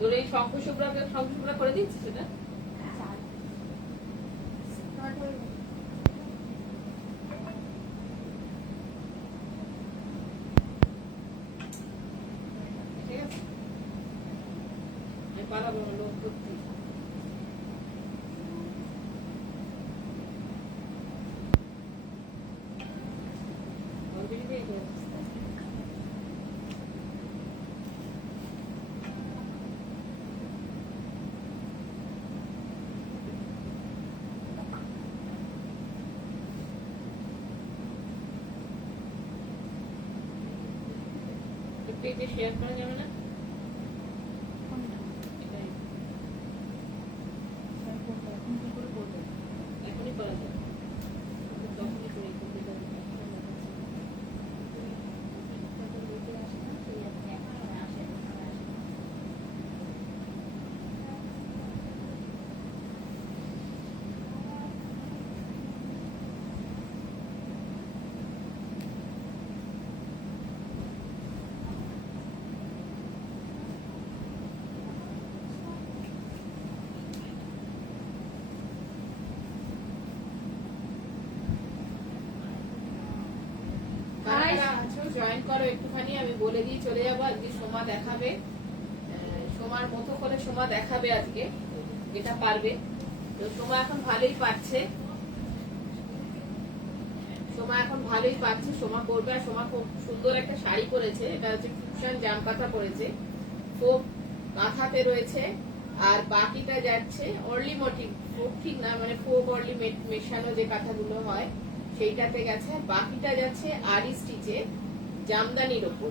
তোর এই শঙ্কুশুভ্রা করে দিচ্ছি সেটা। ঠিক আছে, আমি পালাবো না লোক করতে। পেজে শেয়ার করা যাবে না? এখনই করা যাবে, তখনই করে জয়েন করো একটুখানি। আমি বলে দিয়ে চলে যাবো। আজকে সোমা দেখাবে, সোমার মতো করে সোমা দেখাবে আজকে যেটা পারবে। তো সোমা এখন ভালোই পাচ্ছে, সোমা এখন ভালোই পাচ্ছে, সোমা করবে। আর সোমা খুব সুন্দর একটা শাড়ি পরেছে, এটা হচ্ছে ফিউশন জাম কাঁথা পরেছে, ফোক কাঁথাতে রয়েছে। আর বাকিটা যাচ্ছে অর্লি মোটিভ, ফোক ঠিক না মানে ফোক অর্লি মেশানো যে কাঁথাগুলো হয় সেইটাতে গেছে। আর বাকিটা যাচ্ছে আরি স্টিচে জামদানির ওপর।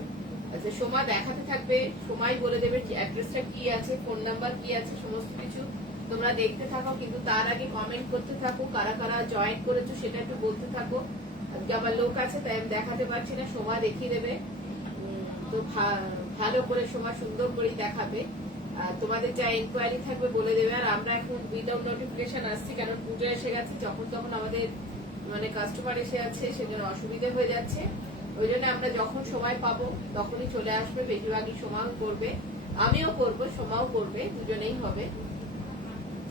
আচ্ছা সোমা দেখাতে থাকবে, সোমাই বলে দেবে অ্যাড্রেসটা কি আছে, ফোন নাম্বার কি আছে, সমস্ত কিছু তোমরা দেখতে থাকো। কিন্তু তার আগে কমেন্ট করতে থাকো, কারা কারা জয়েন করেছো সেটা একটু বলতে থাকো। আজকে আমার লোক আছে তাই আমি দেখাতে পারছি না, সোমা দেখিয়ে দেবে। তো ভালো করে সোমা সুন্দর করেই দেখাবে। তোমাদের যা ইনকোয়ারি থাকবে বলে দেবে। আর আমরা এখন উইদাউট নোটিফিকেশন আসছি, কারণ পুজো এসে গেছে, যখন তখন আমাদের মানে কাস্টমার এসে আছে, সেজন্য অসুবিধা হয়ে যাচ্ছে। ওই জন্য আমরা যখন সময় পাবো তখনই চলে আসবে। বেশিরভাগই সোমাও করবে, আমিও করবো, সোমাও করবে, দুজনেই হবে।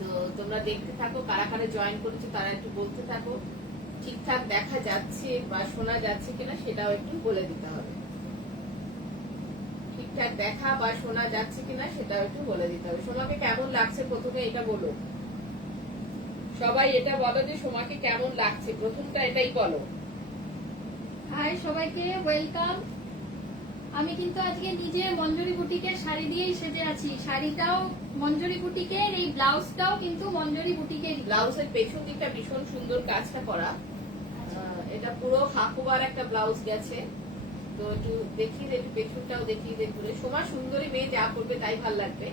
তো তোমরা দেখতে থাকো, কারা কারা জয়েন করেছো তারা একটু বলতে থাকো। ঠিকঠাক দেখা যাচ্ছে বা শোনা যাচ্ছে কিনা সেটাও একটু বলে দিতে হবে। ঠিকঠাক দেখা বা শোনা যাচ্ছে কিনা সেটাও একটু বলে দিতে হবে। সোমাকে কেমন লাগছে প্রথমে এটা বলো, সবাই এটা বলো যে সোমাকে কেমন লাগছে, প্রথমটা এটাই বলো। হাই সবাইকে, ওয়েলকাম। আমি কিন্তু আজকে নিজে মঞ্জুরি বুটিকের শাড়ি দিয়েই সেজে আছি। শাড়িটাও মঞ্জুরি বুটিকের, এই ব্লাউজটাও কিন্তু মঞ্জুরি বুটিকের। ব্লাউজের পেছন দিকটা ভীষণ সুন্দর কাজটা করা, এটা পুরো হাকুবার একটা ব্লাউজ গেছে। তো একটু দেখিয়ে দে, একটু পেছনটাও দেখিয়ে দে ঘুরে। সোমা সুন্দরী মেয়ে, যা করবে তাই ভাল লাগবে,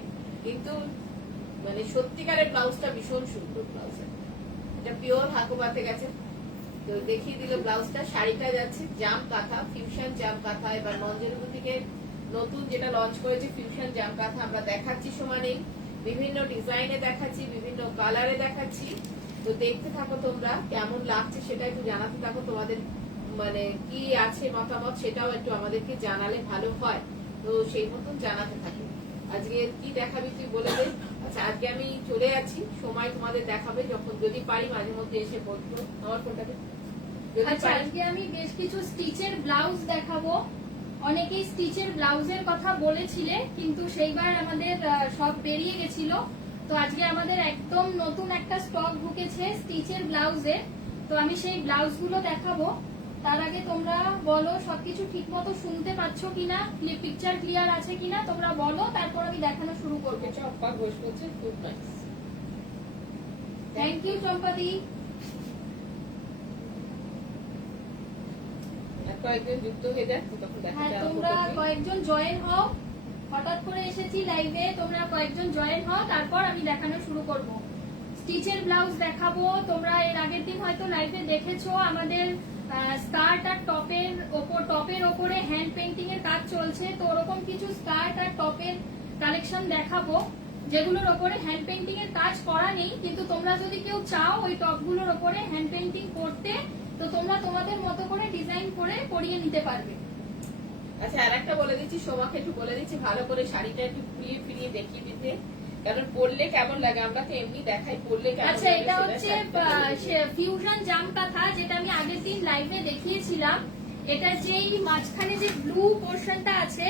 কিন্তু মানে সত্যিকারের ব্লাউজটা ভীষণ সুন্দর। ব্লাউজ এটা পিওর হাকুবাতে গেছে। তো দেখিয়ে দিল ব্লাউজটা। শাড়িটা যাচ্ছে জাম কাঁথা, ফিউশন জাম কাঁথা। এবার মঞ্জুরি বুটিকের নতুন যেটা লঞ্চ করেছে ফিউশন জাম কাঁথা আমরা দেখাচ্ছি সমানেই, বিভিন্ন ডিজাইনে দেখাচ্ছি, বিভিন্ন কালারে দেখাচ্ছি। তো দেখতে থাকো তোমরা, কেমন লাগছে সেটা একটু জানাতে থাকো। তোমাদের মানে কি আছে মতামত সেটাও একটু আমাদেরকে জানালে ভালো হয়। তো সেই মতন জানাতে থাকো। আজকে কি দেখাবি তুই বলে দে। আচ্ছা আজকে আমি চলে যাচ্ছি, সময় তোমাদের দেখাবে যখন, যদি পারি মাঝে মধ্যে এসে বলবো। আমার ফোনটাকে আচ্ছা আজকে আমি বেশ কিছু স্টিচের ব্লাউজ দেখাবো। অনেকেই স্টিচের ব্লাউজের কথা বলেছিলে, কিন্তু সেইবার আমাদের সব বেরিয়ে গেছিল। তো আজকে আমাদের একদম নতুন একটা স্টক ঢুকেছে স্টিচের ব্লাউজের। তো আমি সেই ব্লাউজগুলো দেখাবো। তার আগে তোমরা বলো সবকিছু ঠিক মতো শুনতে পাচ্ছ কিনা, পিকচার ক্লিয়ার আছে কিনা তোমরা বলো, তারপর আমি দেখানো শুরু করবো। চম্পা ঘোষ করছে, খুব নাইস। Thank you চম্পাদি। কয়েকজন যুক্ত হয়ে যাচ্ছে তখন দেখা হ্যাঁ, যাবে। তোমরা কয়েকজন জয়েন হও, হঠাৎ করে এসেছি লাইভে, তোমরা কয়েকজন জয়েন হও, তারপর আমি দেখানো শুরু করব। স্টিচের ব্লাউজ দেখাবো। তোমরা এর আগের দিন হয়তো লাইভে দেখেছো আমাদের স্কার্ট আর টপের ওপরে হ্যান্ড পেইন্টিং এর কাজ চলছে। তো ওরকম কিছু স্কার্ট আর টপের কালেকশন দেখাবো যেগুলোর ওপরে হ্যান্ড পেইন্টিং এর কাজ করা নেই, কিন্তু তোমরা যদি কেউ চাও ওই টপগুলোর ওপরে হ্যান্ড পেইন্টিং করতে, তো তোমরা তোমাদের মতো করে ডিজাইন করে করিয়ে নিতে পারবে। আচ্ছা আর একটা বলে দিচ্ছি, সোমাকে একটু বলে দিচ্ছি ভালো করে শাড়িটা একটু ফিরিয়ে ফিরিয়ে দেখিয়ে দিতে, কারণ পরলে কেমন লাগে, আমরা তো এমনি দেখাই, পরলে কেমন আচ্ছা লাগে এটা সেটা হচ্ছে শাড়িটা ফিউশন জাম কাঁথা, যেটা আমি আগের দিন লাইভে দেখিয়েছিলাম। এটা যেই মাঝখানে যে ব্লু পোর্শনটা আছে,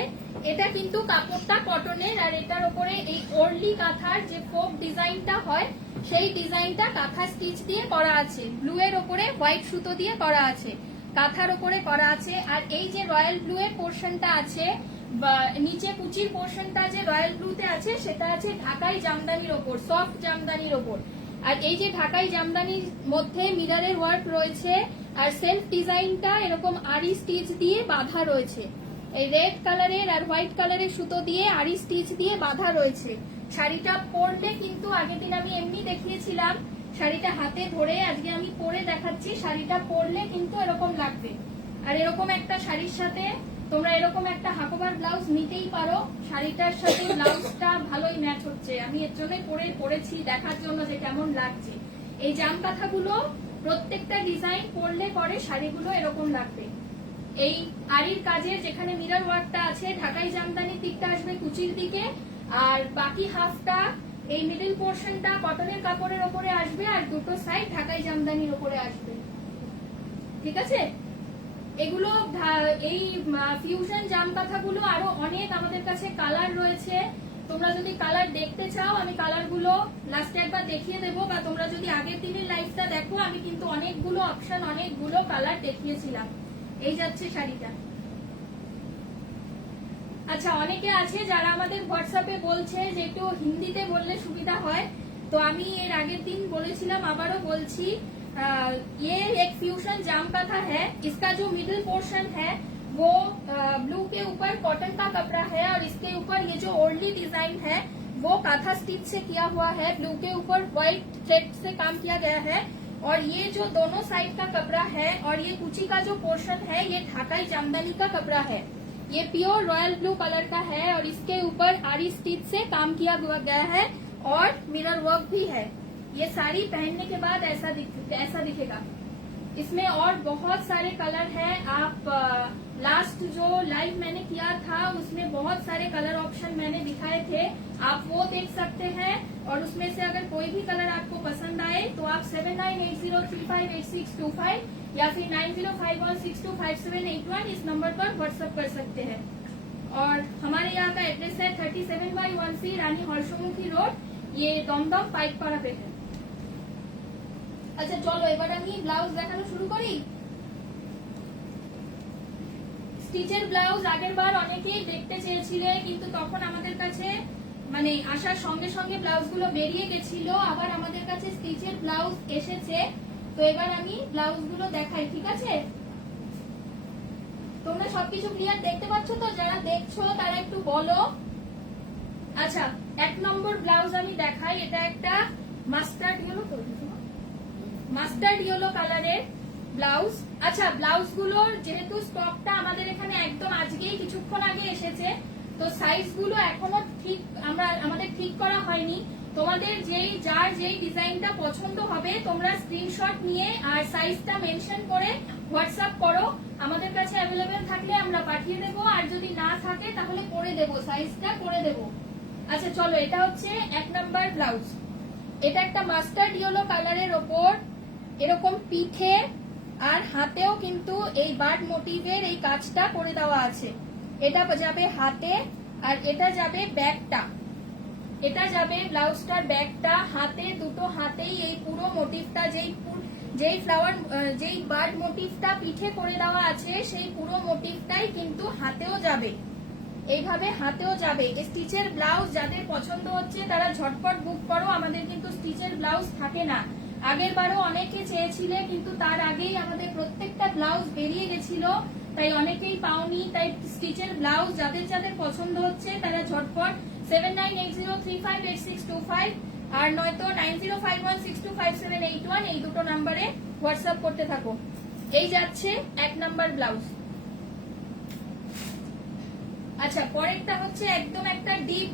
এটা কিন্তু কাপড়টা কটনের, আর এটার উপরে এই ওরলি কাঁথার যে ফোক ডিজাইনটা হয়, সেই ডিজাইনটা কাঁথা স্টিচ দিয়ে করা আছে। ব্লু এর উপরে হোয়াইট সুতো দিয়ে করা আছে, কাঁথার উপরে করা আছে। আর এই যে রয়্যাল ব্লু এর পোর্শনটা আছে, বা নিচে কুচির পোর্শনটা যে রয়্যাল ব্লুতে আছে, সেটা আছে ঢাকাই জামদানির ওপর, সফট জামদানির ওপর। আর এই যে ঢাকাই জামদানির মধ্যে মিররের ওয়ার্ক রয়েছে, আর সেলফ ডিজাইনটা এরকম আরি স্টিচ দিয়ে বাঁধা রয়েছে। এই রেড কালারের আর হোয়াইট কালারের সুতো দিয়ে আরি স্টিচ দিয়ে বাঁধা রয়েছে। শাড়িটা পরলে কিন্তু আগের দিন আমি এমনি দেখিয়েছিলাম, শাড়িটা হাতে ধরে আজকে আমি পরে দেখাচ্ছি। শাড়িটা পরলে কিন্তু এরকম লাগবে। আর এরকম একটা শাড়ির সাথে তোমরা এরকম একটা হাকোবার ব্লাউজ নিতেই পারো, শাড়িটার সাথে ব্লাউজটা ভালোই ম্যাচ হচ্ছে। আমি এর জন্যই পরেছি, দেখার জন্য যে কেমন লাগছে। এই জাম কাঁথাগুলো প্রত্যেকটা ডিজাইন পরলে পরে শাড়িগুলো এরকম লাগবে। এই আরির কাজের যেখানে মিরর ওয়ার্কটা আছে, ঢাকাই জামদানির দিকটা আসবে কুচির দিকে, আর বাকি হাফটা এই মিডল পোর্শনটা কটনের কাপড়ের ওপরে আসবে, আর দুটো সাইড ঢাকাই জামদানির ওপরে আসবে। ঠিক আছে, এগুলো এই ফিউশন জাম কাঁথাগুলো আরো অনেক আমাদের কাছে কালার রয়েছে। তোমরা যদি কালার দেখতে চাও, আমি কালারগুলো লাস্টে একবার দেখিয়ে দেবো, বা তোমরা যদি আগের দিনের লাইভটা দেখো, আমি কিন্তু অনেকগুলো অপশন, অনেকগুলো কালার দেখিয়েছিলাম। এই যাচ্ছে শাড়িটা। আচ্ছা, অনেকে আছে যারা আমাদের হোয়াটসঅ্যাপে বলছে যে একটু হিন্দিতে বললে সুবিধা হয়, তো আমি এর আগের দিন বলেছিলাম, আবারও বলছি। ये एक फ्यूजन जाम काथा है, इसका जो मिडिल पोर्शन है वो ब्लू के ऊपर कॉटन का कपड़ा है, और इसके ऊपर ये जो ओरली डिजाइन है वो काथा स्टिच से किया हुआ है। ब्लू के ऊपर व्हाइट थ्रेड से काम किया गया है, और ये जो दोनों साइड का कपड़ा है और ये कुची का जो पोर्शन है, ये ढाकाई जामदानी का कपड़ा है। ये प्योर रॉयल ब्लू कलर का है, और इसके ऊपर आरी स्टिच से काम किया गया है, और मिरर वर्क भी है। ये साड़ी पहनने के बाद ऐसा दिखेगा। इसमें और बहुत सारे कलर हैं। आप लास्ट जो लाइव मैंने किया था उसमें बहुत सारे कलर ऑप्शन मैंने दिखाए थे, आप वो देख सकते हैं। और उसमें से अगर कोई भी कलर आपको पसंद आए तो आप 7980358625 या फिर 9051625781 इस नंबर पर व्हाट्सएप कर सकते हैं। और हमारे यहाँ का एड्रेस है 37/1C रानी हर्षमुखी रोड, ये दमदम पाइकपाड़ा पे है। আচ্ছা চলো এবার আমি ব্লাউজ দেখানো শুরু করি। স্টিচের ব্লাউজ আগের বার অনেকেই দেখতে চেয়েছিলে, কিন্তু তখন আমাদের কাছে মানে আসার সঙ্গে সঙ্গে ব্লাউজগুলো বেরিয়ে গেছিল, আবার আমাদের কাছে স্টিচের ব্লাউজ এসেছে। তো এবার আমি ব্লাউজগুলো দেখাই, ঠিক আছে? তোমরা সবকিছু ক্লিয়ার দেখতে পাচ্ছ তো? যারা দেখছো তারা একটু বলো। আচ্ছা, 1 নম্বর ব্লাউজ আমি দেখাই। এটা একটা মাস্টার্ড ইয়েলো কালারের ব্লাউজ। আচ্ছা, ব্লাউজ গুলোর যেহেতু স্টকটা আমাদের এখানে একদম আজকেই কিছুক্ষণ আগে এসেছে, তো সাইজ গুলো এখনো ঠিক আমাদের ঠিক করা হয়নি। তোমাদের যার যেই ডিজাইনটা পছন্দ হবে তোমরা স্ক্রিনশট নিয়ে আর সাইজটা মেনশন করে হোয়াটসঅ্যাপ করো। আমাদের কাছে অ্যাভেলেবেল থাকলে আমরা পাঠিয়ে দেবো, আর যদি না থাকে তাহলে করে দেবো, সাইজটা করে দেবো। আচ্ছা চলো, এটা হচ্ছে 1 নাম্বার ব্লাউজ। এটা একটা মাস্টার্ড ইয়েলো কালারের ওপর এরকম পিঠে আর হাতেও কিন্তু এই বার্ড মোটিভের এই কাজটা করে দেওয়া আছে। এটা যাবে হাতে, আর এটা যাবে ব্যাকটা। এটা যাবে ব্লাউজটার ব্যাকটা, হাতে দুটো হাতেই এই পুরো মোটিভটা, যেই ফ্লাওয়ার যেই বার্ড মোটিভটা পিঠে করে দেওয়া আছে, সেই পুরো মোটিভটাই কিন্তু হাতেও যাবে। এইভাবে হাতেও যাবে। স্টিচের ব্লাউজ যাদের পছন্দ হচ্ছে তারা ঝটপট বুক করো, আমাদের কিন্তু স্টিচের ব্লাউজ থাকে না। আগের বারও অনেকে চেয়েছিলে, কিন্তু তার আগেই আমাদের প্রত্যেকটা ব্লাউজ বেরিয়ে গেছিল, তাই অনেকেই পাওনি। তাই স্টিচের ব্লাউজ যাদের যাদের পছন্দ হচ্ছে তারা ঝটপট 7980358625 আর নয়তো 9051625781 এই দুটো নাম্বারে হোয়াটসঅ্যাপ করতে থাকো। এই যাচ্ছে 1 নাম্বার ব্লাউজ। আচ্ছা, পরেরটা হচ্ছে একদম একটা ডিপ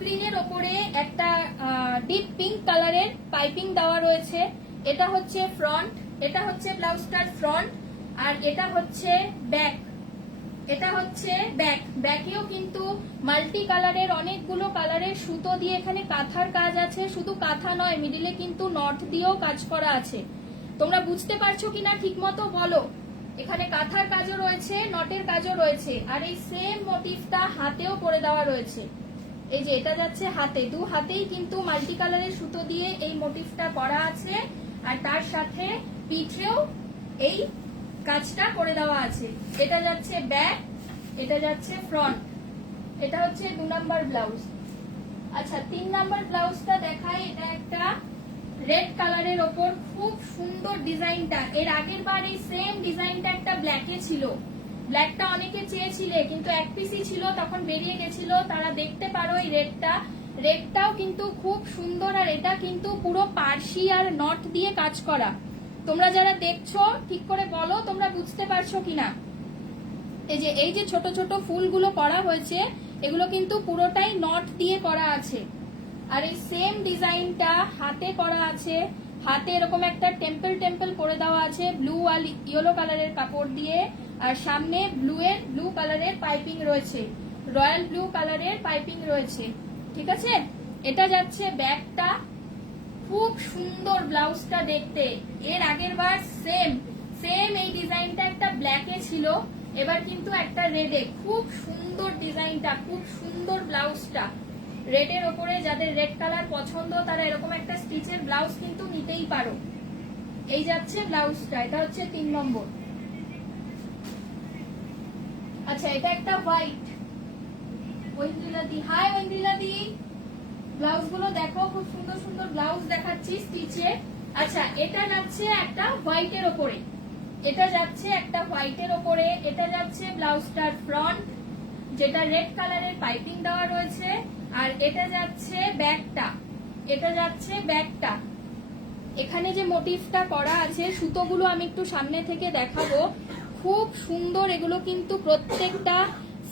গ্রিনের ওপরে একটা ডিপ পিঙ্ক কালারের পাইপিং দেওয়া রয়েছে। এটা হচ্ছে ফ্রন্ট, এটা হচ্ছে ব্লাউজটার ফ্রন্ট, আর এটা হচ্ছে ব্যাক। এটা হচ্ছে ব্যাক, ব্যাকেও কিন্তু মাল্টি কালারের অনেকগুলো কালারের সুতো দিয়ে এখানে কাঁথার কাজ আছে, শুধু কাঁথা নয় মিডিলে কিন্তু নট দিয়েও কাজ করা আছে। তোমরা বুঝতে পারছো কিনা ঠিক মতো বলো। এখানে কাঁথার কাজও রয়েছে, নটের কাজও রয়েছে, আর এই সেম মোটিভটা হাতেও করে দেওয়া রয়েছে। এই যে এটা যাচ্ছে হাতে, দু হাতেই কিন্তু মাল্টি কালারের সুতো দিয়ে এই মোটিভটা করা আছে, আর তার সাথে পিঠেও এই কাজটা করে দেওয়া আছে। এটা যাচ্ছে ব্যাক, এটা যাচ্ছে ফ্রন্ট। এটা হচ্ছে 2 নাম্বার ব্লাউজ। আচ্ছা 3 নাম্বার ব্লাউজটা দেখাই। এটা একটা রেড কালারের ওপর খুব সুন্দর ডিজাইনটা। এর আগের বার এই সেম ডিজাইনটা একটা ব্ল্যাকে ছিল, ব্ল্যাকটা অনেকে চেয়েছিলে কিন্তু এক পিসই ছিল, তখন বেরিয়ে গেছিল। তারা দেখতে পারো এই রেডটা, রেডটাও কিন্তু খুব সুন্দর, আর এটা কিন্তু পুরো পার্সি আর নট দিয়ে কাজ করা। তোমরা যারা দেখছো ঠিক করে বলো তোমরা বুঝতে পারছো কিনা। এই যে ছোট ছোট ফুলগুলো করা হয়েছে এগুলো কিন্তু পুরোটাই নট দিয়ে করা আছে, আর এই সেম ডিজাইনটা হাতে করা আছে। হাতে এরকম একটা টেম্পল টেম্পল করে দেওয়া আছে ব্লু আর ইয়েলো কালারের কাপড় দিয়ে, আর সামনে ব্লু কালারের পাইপিং রয়েছে, রয়্যাল ব্লু কালারের পাইপিং রয়েছে। ঠিক আছে, এটা যাচ্ছে ব্যাকটা। খুব সুন্দর ব্লাউজটা দেখতে। এর আগের বার সেম এই ডিজাইনটা একটা ব্ল্যাকে ছিল, এবার কিন্তু একটা রেডে। খুব সুন্দর ডিজাইনটা, খুব সুন্দর ব্লাউজটা। রেডের ওপরে যাদের রেড কালার পছন্দ তারা এরকম একটা স্টিচের ব্লাউজ কিন্তু নিতেই পারো। এই যাচ্ছে ব্লাউজটা, এটা হচ্ছে 3 নম্বর। আচ্ছা এটা একটা হোয়াইট। ঐন্দ্রিলা দি, হাই ঐন্দ্রিলা দি, ব্লাউজ গুলো দেখো, খুব সুন্দর সুন্দর ব্লাউজ দেখাচ্ছি স্টিচে। আচ্ছা এটা যাচ্ছে একটা হোয়াইটের ওপরে, এটা যাচ্ছে একটা হোয়াইটের ওপরে। এটা যাচ্ছে ব্লাউজটার ফ্রন্ট, যেটা রেড কালারের পাইপিং দেওয়া রয়েছে, আর এটা যাচ্ছে ব্যাকটা, এটা যাচ্ছে ব্যাকটা। এখানে যে মোটিভটা করা আছে সুতোগুলো আমি একটু সামনে থেকে দেখাবো, খুব সুন্দর। এগুলো কিন্তু প্রত্যেকটা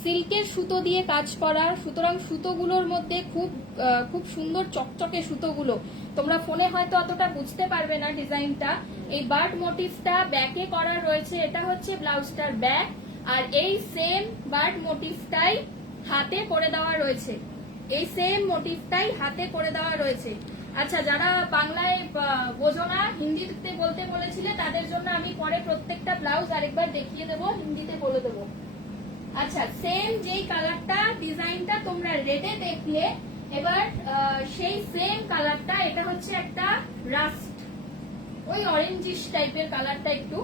সিল্কের সুতো দিয়ে কাজ করা, সুতরাং সুতোগুলোর মধ্যে খুব সুন্দর চকচকে সুতোগুলো। তোমরা ফোনে হয়তো অতটা বুঝতে পারবে না ডিজাইনটা। এই বার্ড মোটিভটা ব্যাকে করা রয়েছে, এটা হচ্ছে ব্লাউজটার ব্যাক, আর এই সেম বার্ড মোটিভটাই হাতে করে দেওয়া রয়েছে, এই সেম মোটিভটাই হাতে করে দেওয়া রয়েছে। আচ্ছা যারা বাংলায় বোঝো না, হিন্দিতে বলতে বলেছিলে, তাদের জন্য আমি পরে প্রত্যেকটা ব্লাউজ আরেকবার দেখিয়ে দেবো, হিন্দিতে বলে দেবো। আচ্ছা সেম যেই কালারটা ডিজাইনটা তোমরা রেডে দেখলে, এবার সেই সেম কালারটা, এটা হচ্ছে একটা রাস্ট, ওই অরেঞ্জিশ টাইপের কালারটা একটু।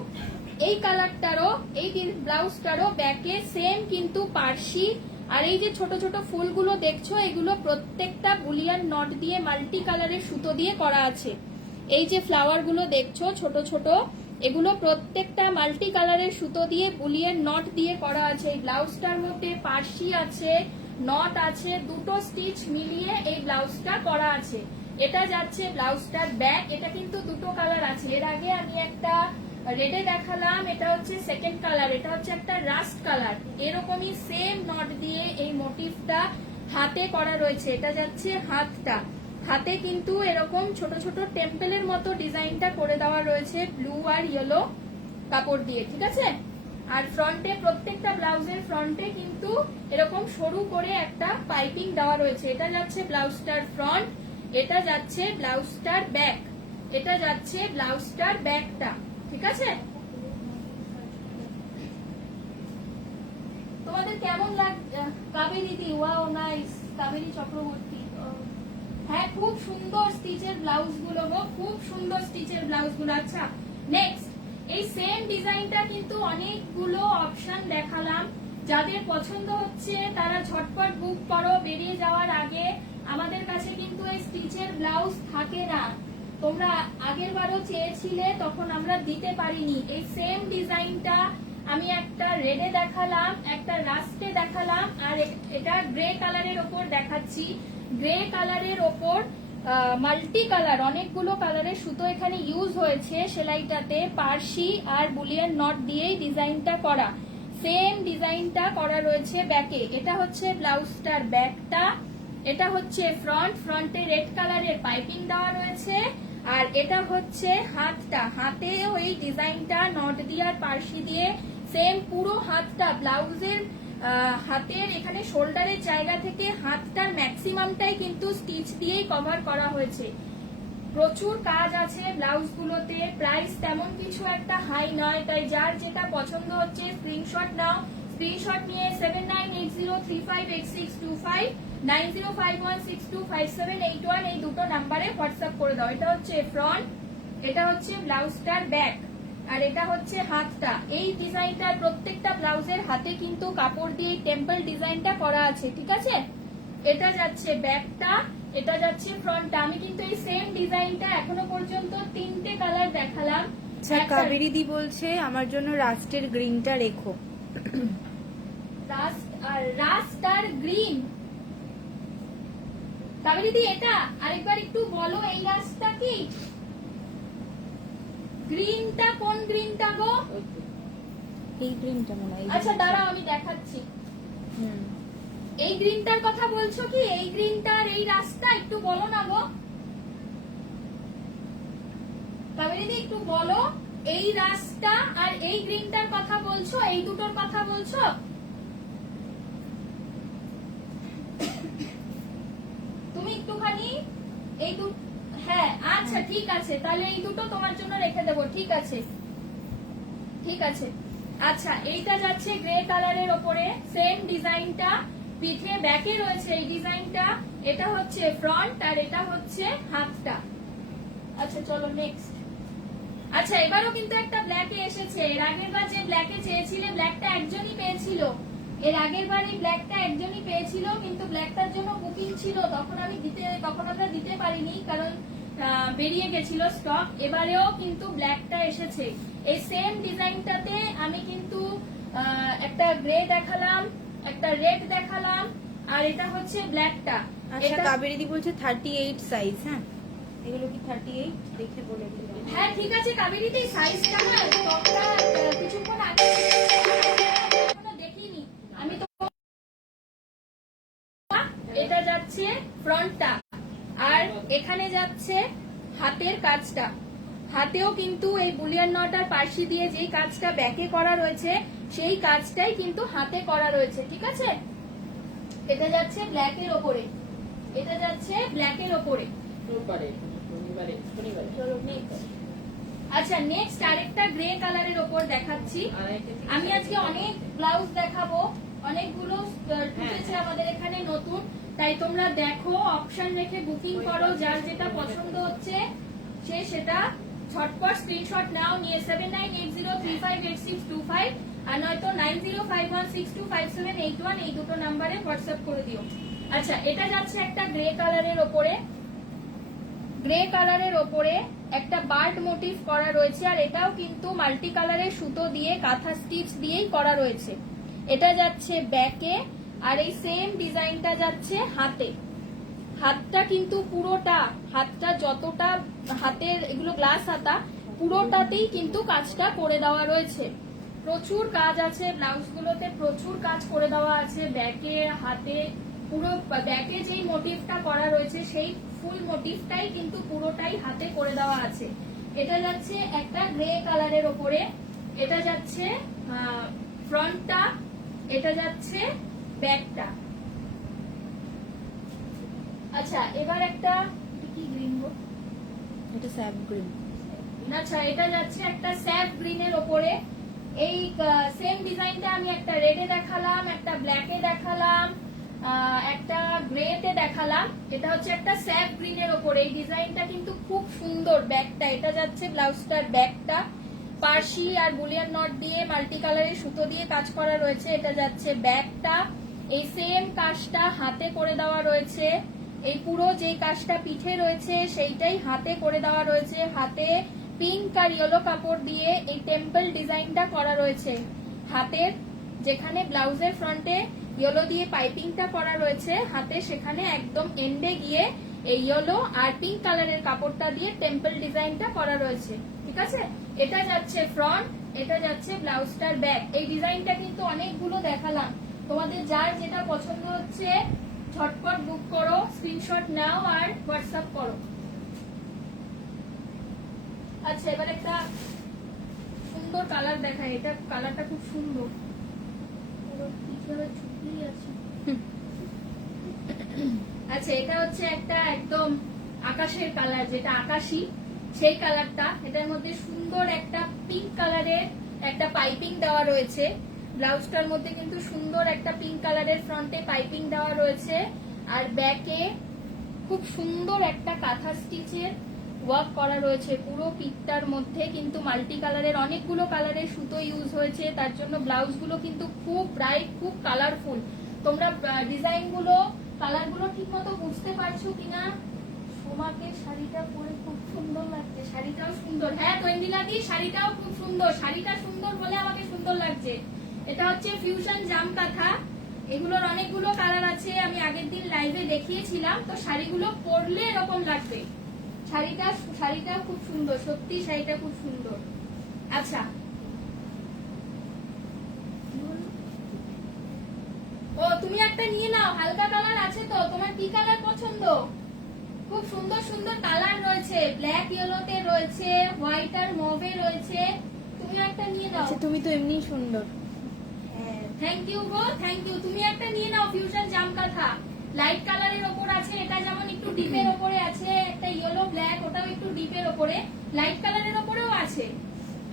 এই কালারটারও, এই ব্লাউজটারও ব্যাকে সেম কিন্তু পার্সি, আর এই যে ছোট ছোট ফুলগুলো দেখছো এগুলো প্রত্যেকটা বুলিয়ান নট দিয়ে মাল্টি কালারের সুতো দিয়ে করা আছে। এই যে ফ্লাওয়ার গুলো দেখছো ছোট ছোট, এগুলো প্রত্যেকটা মাল্টি কালারের সুতো দিয়ে বুলিয়ান নট দিয়ে করা আছে। এই ব্লাউজটার মধ্যে পার্সি আছে, নট আছে, দুটো স্টিচ মিলিয়ে এই ব্লাউজটা করা আছে। এটা যাচ্ছে ব্লাউজটার ব্যাক, এটা কিন্তু দুটো কালার আছে। এর আগে আমি একটা রেডে দেখালাম, এটা হচ্ছে সেকেন্ড কালার, এটা হচ্ছে একটা রাস্ট কালার। এরকমই সেম নট দিয়ে এই মোটিভটা হাতে করা রয়েছে। এটা যাচ্ছে হাতটা, হাতে কিন্তু এরকম ছোট ছোট টেম্পলের মতো ডিজাইনটা করে দেওয়া রয়েছে ব্লু আর ইয়েলো কাপড় দিয়ে। ঠিক আছে, আর ফ্রন্টে প্রত্যেকটা ব্লাউজের ফ্রন্টে কিন্তু এরকম সরু করে একটা পাইপিং দেওয়া রয়েছে। এটা যাচ্ছে ব্লাউজটার ফ্রন্ট, এটা যাচ্ছে ব্লাউজটার ব্যাক, এটা যাচ্ছে ব্লাউজটার ব্যাকটা। ঠিক আছে, তোমাদের কেমন লাগছে? কাবেরী দি, ওয়াও নাইস, কাবেরী চক্রবর্তী। হ্যাঁ খুব সুন্দর স্টিচের ব্লাউজ গুলো গো, খুব সুন্দর স্টিচের ব্লাউজ গুলো। আচ্ছা নেক্সট, এই সেম ডিজাইনটা কিন্তু অনেকগুলো অপশন দেখালাম। যাদের পছন্দ হচ্ছে তারা ঝটপট বুক করো বেরিয়ে যাওয়ার আগে। আমাদের কাছে কিন্তু এই স্টিচের ব্লাউজ থাকে না, তোমরা আগের বারও চেয়েছিলে, তখন আমরা দিতে পারিনি। এই সেম ডিজাইনটা আমি একটা রেডে দেখালাম, একটা রাস্টে দেখালাম, আর এটা গ্রে কালারের ওপর দেখাচ্ছি। গ্রে কালারের ওপর মাল্টি কালার, অনেকগুলো কালারের সুতো এখানে ইউজ হয়েছে সেলাইটাতে, পার্সি আর বুলিয়ান নট দিয়েই ডিজাইনটা করা। সেম ডিজাইনটা করা রয়েছে ব্যাকে। এটা হচ্ছে ব্লাউজটার ব্যাকটা, এটা হচ্ছে ফ্রন্ট, ফ্রন্টে রেড কালারের পাইপিং দেওয়া রয়েছে, আর এটা হচ্ছে হাতটা, হাতেও এই ডিজাইনটা নট দিয়ে আর পার্সি দিয়ে সেম পুরো হাতটা ব্লাউজের হাতের এখানে শোল্ডারের জায়গা থেকে হাতটার ম্যাক্সিমামটাই কিন্তু স্টিচ দিয়েই কভার করা হয়েছে। প্রচুর কাজ আছে ব্লাউজগুলোতে, প্রাইস তেমন কিছু একটা হাই নয়, তাই যার যেটা পছন্দ হচ্ছে স্ক্রিনশট নাও। স্ক্রিনশট নিয়ে 7980358625 9051625781 এই দুটো নাম্বারে হোয়াটসঅ্যাপ করে দাও। এটা হচ্ছে ফ্রন্ট, এটা হচ্ছে ব্লাউজটার ব্যাক, আর এটা হচ্ছে হাতটা। এই ডিজাইনটা প্রত্যেকটা ব্লাউজের হাতে কিন্তু কাপড় দিয়ে টেম্পল ডিজাইনটা করা আছে, ঠিক আছে? এটা যাচ্ছে ব্যাকটা, এটা যাচ্ছে ফ্রন্টটা। আমি কিন্তু এই সেম ডিজাইনটা এখনো পর্যন্ত 3টে কালার দেখালাম। আচ্ছা, কাবেরী দি বলছে আমার জন্য রাস্টের গ্রিনটা রেখো। রাস্ট আর গ্রিন, কাবেরী দি এটা আরেকবার একটু বলো, এই রাস্টটা কি? গ্রিনটা কোন গ্রিনটা গো? এই গ্রিনটা মনে হয়। আচ্ছা দাঁড়াও আমি দেখাচ্ছি। এই গ্রিনটার কথা বলছো কি? এই গ্রিনটার এই রাস্তা একটু বলো না গো কাবেরী দি, একটু বলো এই রাস্তা আর এই গ্রিনটার কথা বলছো, এই দুটোর কথা বলছো? তুমি একটুখানি এই দু, হ্যাঁ আচ্ছা ঠিক আছে, তাহলে এই দুটো তোমার জন্য রেখে দেবো। ঠিক আছে ঠিক আছে। আচ্ছা এইটা যাচ্ছে গ্রে কালারের ওপরে, সেম ডিজাইনটা পিঠে ব্যাকে রয়েছে এই ডিজাইনটা। এটা হচ্ছে ফ্রন্ট আর এটা হচ্ছে হাতটা। আচ্ছা চলো নেক্সট। আচ্ছা এবারও কিন্তু একটা ব্ল্যাকে এসেছে। এর আগের বার যে ব্ল্যাকে চেয়েছিলে ব্ল্যাকটা একজনই পেয়েছিল। এর আগের বার এই ব্ল্যাকটা একজনই পেয়েছিল, কিন্তু ব্ল্যাকটার জন্য বুকিং ছিল, তখন আমরা দিতে পারিনি কারণ বেরিয়ে গেছিল স্টক। এবারেও কিন্তু ব্ল্যাকটা এসেছে। এই সেম ডিজাইনটাতে আমি কিন্তু একটা গ্রে দেখালাম, একটা রেড দেখালাম, আর এটা হচ্ছে ব্ল্যাকটা। আচ্ছা কাবেরী দি বলছে 38 সাইজ। হ্যাঁ এগুলো কি 38 দেখে বলে দিলাম। হ্যাঁ ঠিক আছে কাবেরী দি, সাইজটা না টপটা কিছুক্ষণ আগে এখনো দেখিনি আমি তো। এটা যাচ্ছে ফ্রন্টটা, আর এখানে যাচ্ছে হাতের কাজটা। হাতেও কিন্তু এই বুলিয়ান নট আর পার্সি দিয়ে যেই কাজটা ব্যাকে করা রয়েছে সেই কাজটাই কিন্তু হাতে করা রয়েছে, ঠিক আছে? এটা যাচ্ছে ব্ল্যাকের ওপরে, এটা যাচ্ছে ব্ল্যাকের ওপরে। আচ্ছা নেক্সট আরেকটা গ্রে কালারের ওপর দেখাচ্ছি। আমি আজকে অনেক ব্লাউজ দেখাবো, অনেকগুলো ঢুকেছে আমাদের এখানে নতুন, তাই তোমরা দেখো, অপশন রেখে বুকিং করো, যার যেটা পছন্দ হচ্ছে সে সেটা ঝটপট স্ক্রিনশট নাও, নিয়ে 7980358625 আর নয়তো 9051625781 এই দুটো নাম্বারে হোয়াটসঅ্যাপ করে দিও। আচ্ছা এটা যাচ্ছে একটা গ্রে কালারের ওপরে, গ্রে কালারের ওপরে একটা বার্ড মোটিভ করা রয়েছে, আর এটাও কিন্তু মাল্টি কালারের সুতো দিয়ে কাঁথা স্টিচ দিয়েই করা রয়েছে। এটা যাচ্ছে ব্যাকে, আর এই সেম ডিজাইনটা যাচ্ছে হাতে। হাতটা কিন্তু পুরোটা, হাতটা যতটা হাতের এগুলো গ্লাস হাতা, পুরোটাতেই কিন্তু কাজটা করে দেওয়া রয়েছে। প্রচুর কাজ আছে ব্লাউজগুলোতে, প্রচুর কাজ করে দেওয়া আছে ব্যাকে, হাতে। পুরো ব্যাকে যেই মোটিভটা করা রয়েছে সেই ফুল মোটিভটাই কিন্তু পুরোটাই হাতে করে দেওয়া আছে। এটা যাচ্ছে একটা গ্রে কালারের ওপরে, এটা যাচ্ছে ফ্রন্টটা, এটা যাচ্ছে ব্যাকটা। আচ্ছা এবার একটা কি গ্রিন গো, এটা স্যাপ গ্রিন। আচ্ছা এটা যাচ্ছে একটা স্যাপ গ্রিনের ওপরে। এই সেম ডিজাইনটা আমি একটা রেডে দেখালাম, একটা ব্ল্যাকে দেখালাম, একটা গ্রেতে দেখালাম। এটা হচ্ছে একটা স্যাপ গ্রিনের ওপরে। এই ডিজাইনটা কিন্তু খুব সুন্দর ব্যাকটা। এটা যাচ্ছে ব্লাউজটার ব্যাকটা, পার্সি আর বুলিয়ান নট দিয়ে মাল্টি কালারের সুতো দিয়ে কাজ করা রয়েছে। এটা যাচ্ছে ব্যাকটা। এই সেম কাজটা হাতে করে দেওয়া রয়েছে। এই পুরো যে কাজটা পিঠে রয়েছে সেইটাই হাতে করে দেওয়া রয়েছে। হাতে পিঙ্ক আর ইয়েলো কাপড় দিয়ে এই টেম্পল ডিজাইনটা করা রয়েছে। হাতের যেখানে ব্লাউজের ফ্রন্টে ইয়েলো দিয়ে পাইপিংটা করা রয়েছে, হাতে সেখানে একদম এন্ডে গিয়ে এই ইয়েলো আর পিঙ্ক কালারের কাপড়টা দিয়ে টেম্পল ডিজাইনটা করা রয়েছে, ঠিক আছে? এটা যাচ্ছে ফ্রন্ট, এটা যাচ্ছে ব্লাউজটার ব্যাক। এই ডিজাইনটা কিন্তু অনেকগুলো দেখালাম, তোমাদের যার যেটা পছন্দ হচ্ছে ঝটপট বুক করো, স্ক্রিনশট নাও আর হোয়াটসঅ্যাপ করো। আচ্ছা এবার একটা সুন্দর সুন্দর কালার দেখায়। এটা কালারটা খুব সুন্দর, পুরো পিছনে ঝুঁকি আছে। আচ্ছা, এটা হচ্ছে একটা একদম আকাশের কালার, যেটা আকাশি সেই কালারটা। এটার মধ্যে সুন্দর একটা পিঙ্ক কালারের একটা পাইপিং দেওয়া রয়েছে। ব্লাউজটার মধ্যে কিন্তু সুন্দর একটা পিঙ্ক কালারের ফ্রন্টে পাইপিং দেওয়া রয়েছে, আর ব্যাকে খুব সুন্দর একটা কাঁথা স্টিচের ওয়ার্ক করা রয়েছে। পুরো পিকটার মধ্যে কিন্তু মাল্টি কালারের অনেকগুলো কালারের সুতো ইউজ হয়েছে, তার জন্য ব্লাউজগুলো কিন্তু খুব ব্রাইট, খুব কালারফুল। তোমরা ডিজাইনগুলো, কালারগুলো ঠিক মতো বুঝতে পারছো কিনা? সোমাকে শাড়িটা পরে খুব সুন্দর লাগছে, শাড়িটাও সুন্দর। হ্যাঁ তৈন্দিলাদি, শাড়িটাও খুব সুন্দর, শাড়িটা সুন্দর বলে আমাকে সুন্দর লাগছে। এটা হচ্ছে ফিউশন জাম কাঁথা। এগুলোর অনেকগুলো কালার আছে, আমি আগের দিন লাইভে দেখিয়েছিলাম। তো শাড়িগুলো পরলে এরকম লাগবে। শাড়িটা খুব সুন্দর, সত্যি শাড়িটা খুব সুন্দর। আচ্ছা, ও তুমি একটা নিয়ে নাও, হালকা কালার আছে তো। তোমার কি কালার পছন্দ? খুব সুন্দর সুন্দর কালার রয়েছে, ব্ল্যাক ইয়েলোতে রয়েছে, হোয়াইট আর মভে রয়েছে। তুমি একটা নিয়ে নাও। আচ্ছা, তুমি তো এমনি সুন্দর। থ্যাংক ইউ গো, থ্যাংক ইউ। তুমি একটা নিয়ে নাও ফিউশন জাম কাঁথা, লাইট কালারের ওপর আছে। এটা যেমন একটু ডিপের ওপরে আছে, একটা ইয়েলো ব্ল্যাক, ওটাও একটু ডিপের ওপরে, লাইট কালারের ওপরেও আছে।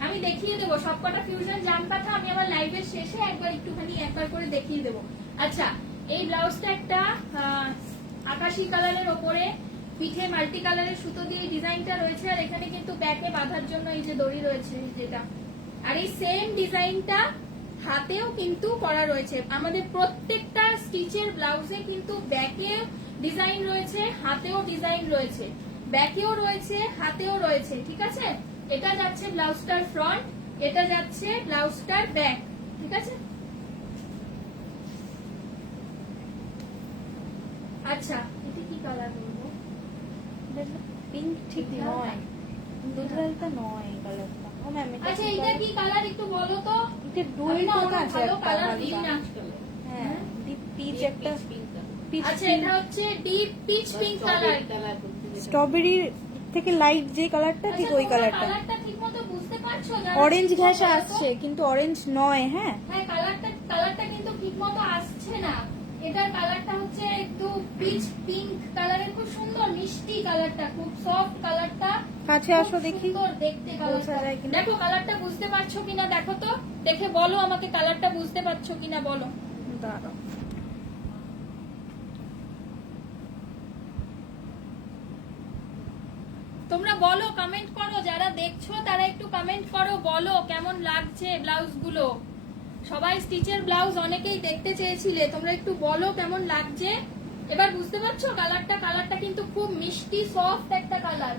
আমি দেখিয়ে দেবো সবকটা ফিউশন জাম কাঁথা। আমি আমার লাইভের শেষে একবার করে দেখিয়ে দেবো। আচ্ছা, এই ব্লাউজটা একটা আকাশি কালারের ওপরে পিঠে মাল্টি কালারের সুতো দিয়ে ডিজাইনটা রয়েছে, আর এখানে কিন্তু ব্যাকে বাঁধার জন্য এই যে দড়ি রয়েছে যেটা। আর এই সেম ডিজাইনটা হাতেও কিন্তু করা রয়েছে। আমাদের প্রত্যেকটা স্টিচের ব্লাউজে কিন্তু ব্যাকে ডিজাইন রয়েছে, হাতেও ডিজাইন রয়েছে, ব্যাকেও রয়েছে, হাতেও রয়েছে। ঠিক আছে, এটা যাচ্ছে ব্লাউজটার ফ্রন্ট, এটা যাচ্ছে ব্লাউজটার ব্যাক। ঠিক আছে। আচ্ছা, এটা কি কালার বলবো? পিঙ্ক ঠিক নয়, দুধ লালটা নয় কালারটা। ও ম্যাম, আচ্ছা, এটা কি কালার একটু বলো তো। এটা দুই টোন আছে, ভালো একটা কালার হালকা। দিন না। হ্যাঁ, ডিপ পিচ একটা, পিচ আচ্ছা, এটা হচ্ছে ডিপ পিচ পিঙ্ক কালার। স্ট্রবেরির থেকে লাইট যে কালারটা, ঠিক ওই কালারটা। কালারটা ঠিকমতো বুঝতে পারছো? অরেঞ্জ ঘেঁষা আসছে, কিন্তু অরেঞ্জ নয়। হ্যাঁ, হ্যাঁ, কালারটা কিন্তু ঠিকমতো আসছে না। এটার কালারটা হচ্ছে একটু পিচ পিঙ্ক কালারের, খুব সুন্দর মিষ্টি কালারটা, খুব সফট কালারটা। কাছে আসো দেখি, সুন্দর দেখতে কালারটা। বোঝা যায় কিনা। দেখো কালারটা বুঝতে পারছো কিনা, দেখো তো, দেখে বলো আমাকে কালারটা বুঝতে পারছো কিনা বলো। দাঁড়াও। তোমরা বলো, কমেন্ট করো, যারা দেখছো তারা একটু কমেন্ট করো, বলো কেমন লাগছে ব্লাউজগুলো। সবাই স্টিচের ব্লাউজ অনেকেই দেখতে চেয়েছিলে, তোমরা একটু বলো কেমন লাগছে। এবার বুঝতে পারছো কালারটা কিন্তু খুব মিষ্টি সফট একটা কালার,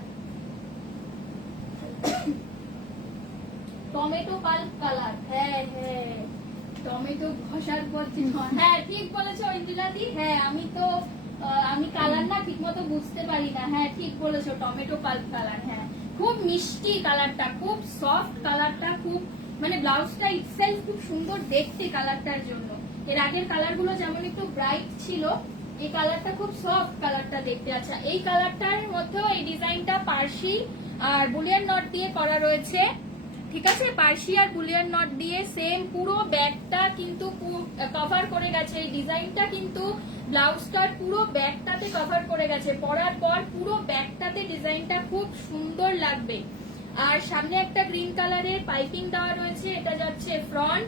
টমেটো পাল্প কালার। হ্যাঁ হ্যাঁ, টমেটো ঘষার পর হ্যাঁ ঠিক বলেছো ইন্দিলাদি। হ্যাঁ, আমি কালার না ঠিক মতো বুঝতে পারি না। হ্যাঁ ঠিক বলেছো, টমেটো পাল্প কালার। হ্যাঁ, খুব মিষ্টি কালারটা, খুব সফট কালারটা, খুব মানে ব্লাউজটা ইটসেলফ খুব সুন্দর দেখতে কালারটার জন্য। এর আগের কালারগুলো যেমন একটু ব্রাইট ছিল, এই কালারটা খুব সফট কালারটা দেখতে। আচ্ছা, এই কালারটার মধ্যেও এই ডিজাইনটা পার্সি আর বুলিয়ান নট দিয়ে করা রয়েছে। ঠিক আছে, পার্সি আর বুলিয়ান নট দিয়ে সেম পুরো ব্যাগটা কিন্তু কভার করে গেছে। এই ডিজাইনটা কিন্তু ব্লাউজটার পুরো ব্যাগটাতে কভার করে গেছে। পরার পর পুরো ব্যাগটাতে ডিজাইনটা খুব সুন্দর লাগবে। আর সামনে একটা গ্রিন কালারের পাইপিং দেওয়া রয়েছে। এটা যাচ্ছে ফ্রন্ট,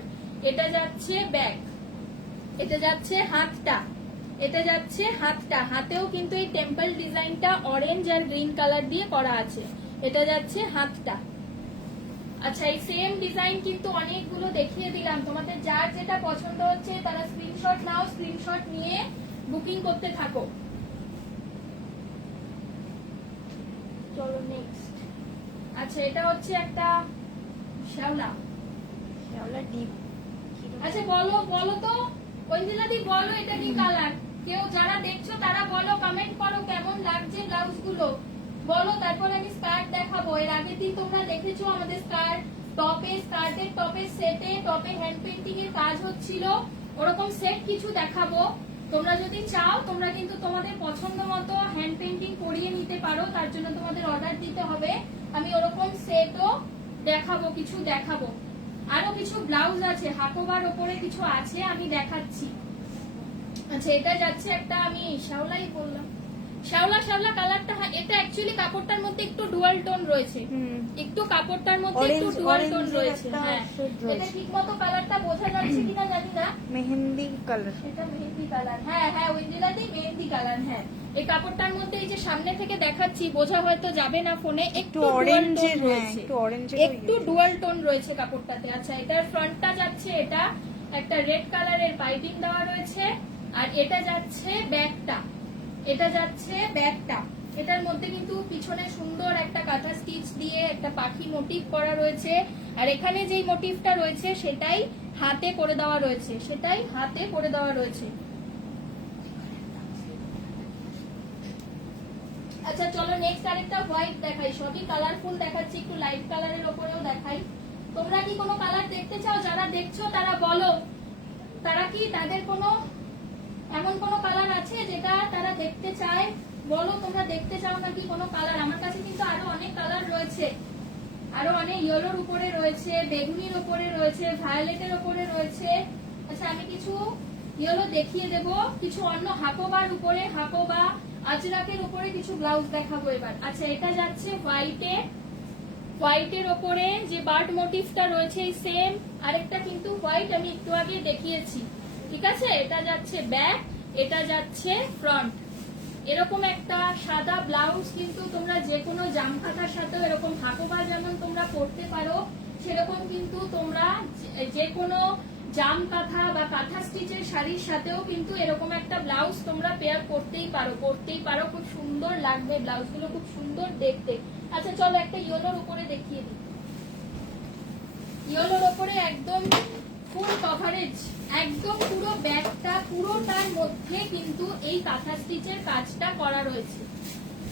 এটা যাচ্ছে ব্যাক, এটা যাচ্ছে হাতটা, এটা যাচ্ছে হাতটা। হাতেও কিন্তু এই টেম্পল ডিজাইনটা অরেঞ্জ আর গ্রিন কালার দিয়ে করা আছে। এটা যাচ্ছে হাতটা। আচ্ছা, এই সেম ডিজাইন কিন্তু অনেকগুলো দেখিয়ে দিলাম। তোমাদের যার যেটা পছন্দ হচ্ছে তারা স্ক্রিনশট নাও, স্ক্রিনশট নিয়ে বুকিং করতে থাকো। চলো নেক্সট। আচ্ছা, এটা হচ্ছে একটা শ্যাওলা ডিপ। আচ্ছা, বলো তো ঐন্দিলাদি, বলো এটা কি কালার? কেউ যারা দেখছো তারা বলো, কমেন্ট করো কেমন লাগছে ব্লাউজ গুলো বলো। তারপর আমি স্কার্ট দেখাবো। এর আগের দিন তোমরা দেখেছো আমাদের স্কার্টের টপে সেটে টপে হ্যান্ড পেইন্টিং এর কাজ হচ্ছিল, ওরকম সেট কিছু দেখাবো। তোমরা যদি চাও তোমরা কিন্তু তোমাদের পছন্দ মতো হ্যান্ড পেইন্টিং করিয়ে নিতে পারো, তার জন্য তোমাদের অর্ডার দিতে হবে। আমি ওরকম সেটও দেখাবো, কিছু দেখাবো। আরো কিছু ব্লাউজ আছে, হাকোবার ওপরে কিছু আছে, আমি দেখাচ্ছি। আচ্ছা এটা যাচ্ছে একটা, আমি শ্যাওলাই বললাম, শ্যাওলা শ্যাওলা কালারটা। হ্যাঁ এটা অ্যাকচুয়ালি কাপড়টার মধ্যে একটু ডুয়াল টোন রয়েছে, একটু কাপড়টার মধ্যে একটু ডুয়াল টোন রয়েছে। হ্যাঁ এটা ঠিক মতো কালারটা বোঝা যাচ্ছে কিনা জানি না। মেহেন্দি কালার, এটা মেহেন্দি কালার। হ্যাঁ হ্যাঁ ওয়েন্ডিলাদি মেহেন্দি কালার। হ্যাঁ এই কাপড়টার মধ্যে এই যে সামনে থেকে দেখাচ্ছি, বোঝা হয়তো যাবে না ফোনে, একটু অরেঞ্জের রয়েছে, একটু ডুয়াল টোন রয়েছে কাপড়টাতে। আচ্ছা এটার ফ্রন্টটা যাচ্ছে, এটা একটা রেড কালারের পাইপিং দেওয়া রয়েছে, আর এটা যাচ্ছে ব্যাকটা, এটা যাচ্ছে ব্যাকটা। এটার মধ্যে কিন্তু পিছনে সুন্দর একটা কাঁথা স্টিচ দিয়ে একটা পাখি মোটিভ করা রয়েছে, আর এখানে যেই মোটিভটা রয়েছে সেটাই হাতে করে দেওয়া রয়েছে, সেটাই হাতে করে দেওয়া রয়েছে। আচ্ছা চলো নেক্সট আরেকটা হোয়াইট দেখাই, সবই কালারফুল দেখাচ্ছি, একটু লাইট কালারের ওপরেও দেখাই। তোমরা কি কোনো কালার দেখতে চাও? যারা দেখছো তারা বলো, তারা কি, তাদের কোনো এমন কোনো কালার আছে যেটা তারা দেখতে চায়? বলো তোমরা দেখতে চাও নাকি কোনো কালার? আমার কাছে কিন্তু আরো অনেক কালার রয়েছে, আরো অনেক ইয়েলোর উপরে রয়েছে, বেগুনির উপরে রয়েছে, ভায়োলেটের উপরে রয়েছে। আচ্ছা আমি কিছু ইয়েলো দেখিয়ে দেব, কিছু অন্য হাকোবার উপরে, হাকোবা আজরাকের উপরে কিছু ব্লাউজ দেখাবো এবার। আচ্ছা এটা যাচ্ছে হোয়াইটে, হোয়াইটের ওপরে যে বার্ড মোটিভটা রয়েছে সেম আরেকটা কিন্তু হোয়াইট আমি একটু আগে দেখিয়েছি, ঠিক আছে? এটা যাচ্ছে ব্যাক, এটা যাচ্ছে ফ্রন্ট। এরকম একটা সাদা ব্লাউজ কিন্তু তোমরা যে কোনো জামকাতার সাথে, এরকম হাকোবা যেমন তোমরা পরতে পারো, সেরকম কিন্তু তোমরা যে কোনো জাম কাঁথা বা কাঁথা স্টিচের শাড়ির সাথেও কিন্তু এরকম একটা ব্লাউজ তোমরা পেয়ার করতেই পারো, খুব সুন্দর লাগবে, ব্লাউজগুলো খুব সুন্দর দেখতে। আচ্ছা চলো একটা ইয়েলোর উপরে দেখিয়ে দিই। ইয়েলোর উপরে একদম ফুল কভারেজ, একদম পুরো ব্যাগটা পুরোটার মধ্যে কিন্তু এই কাঁথা স্টিচের কাজটা করা রয়েছে,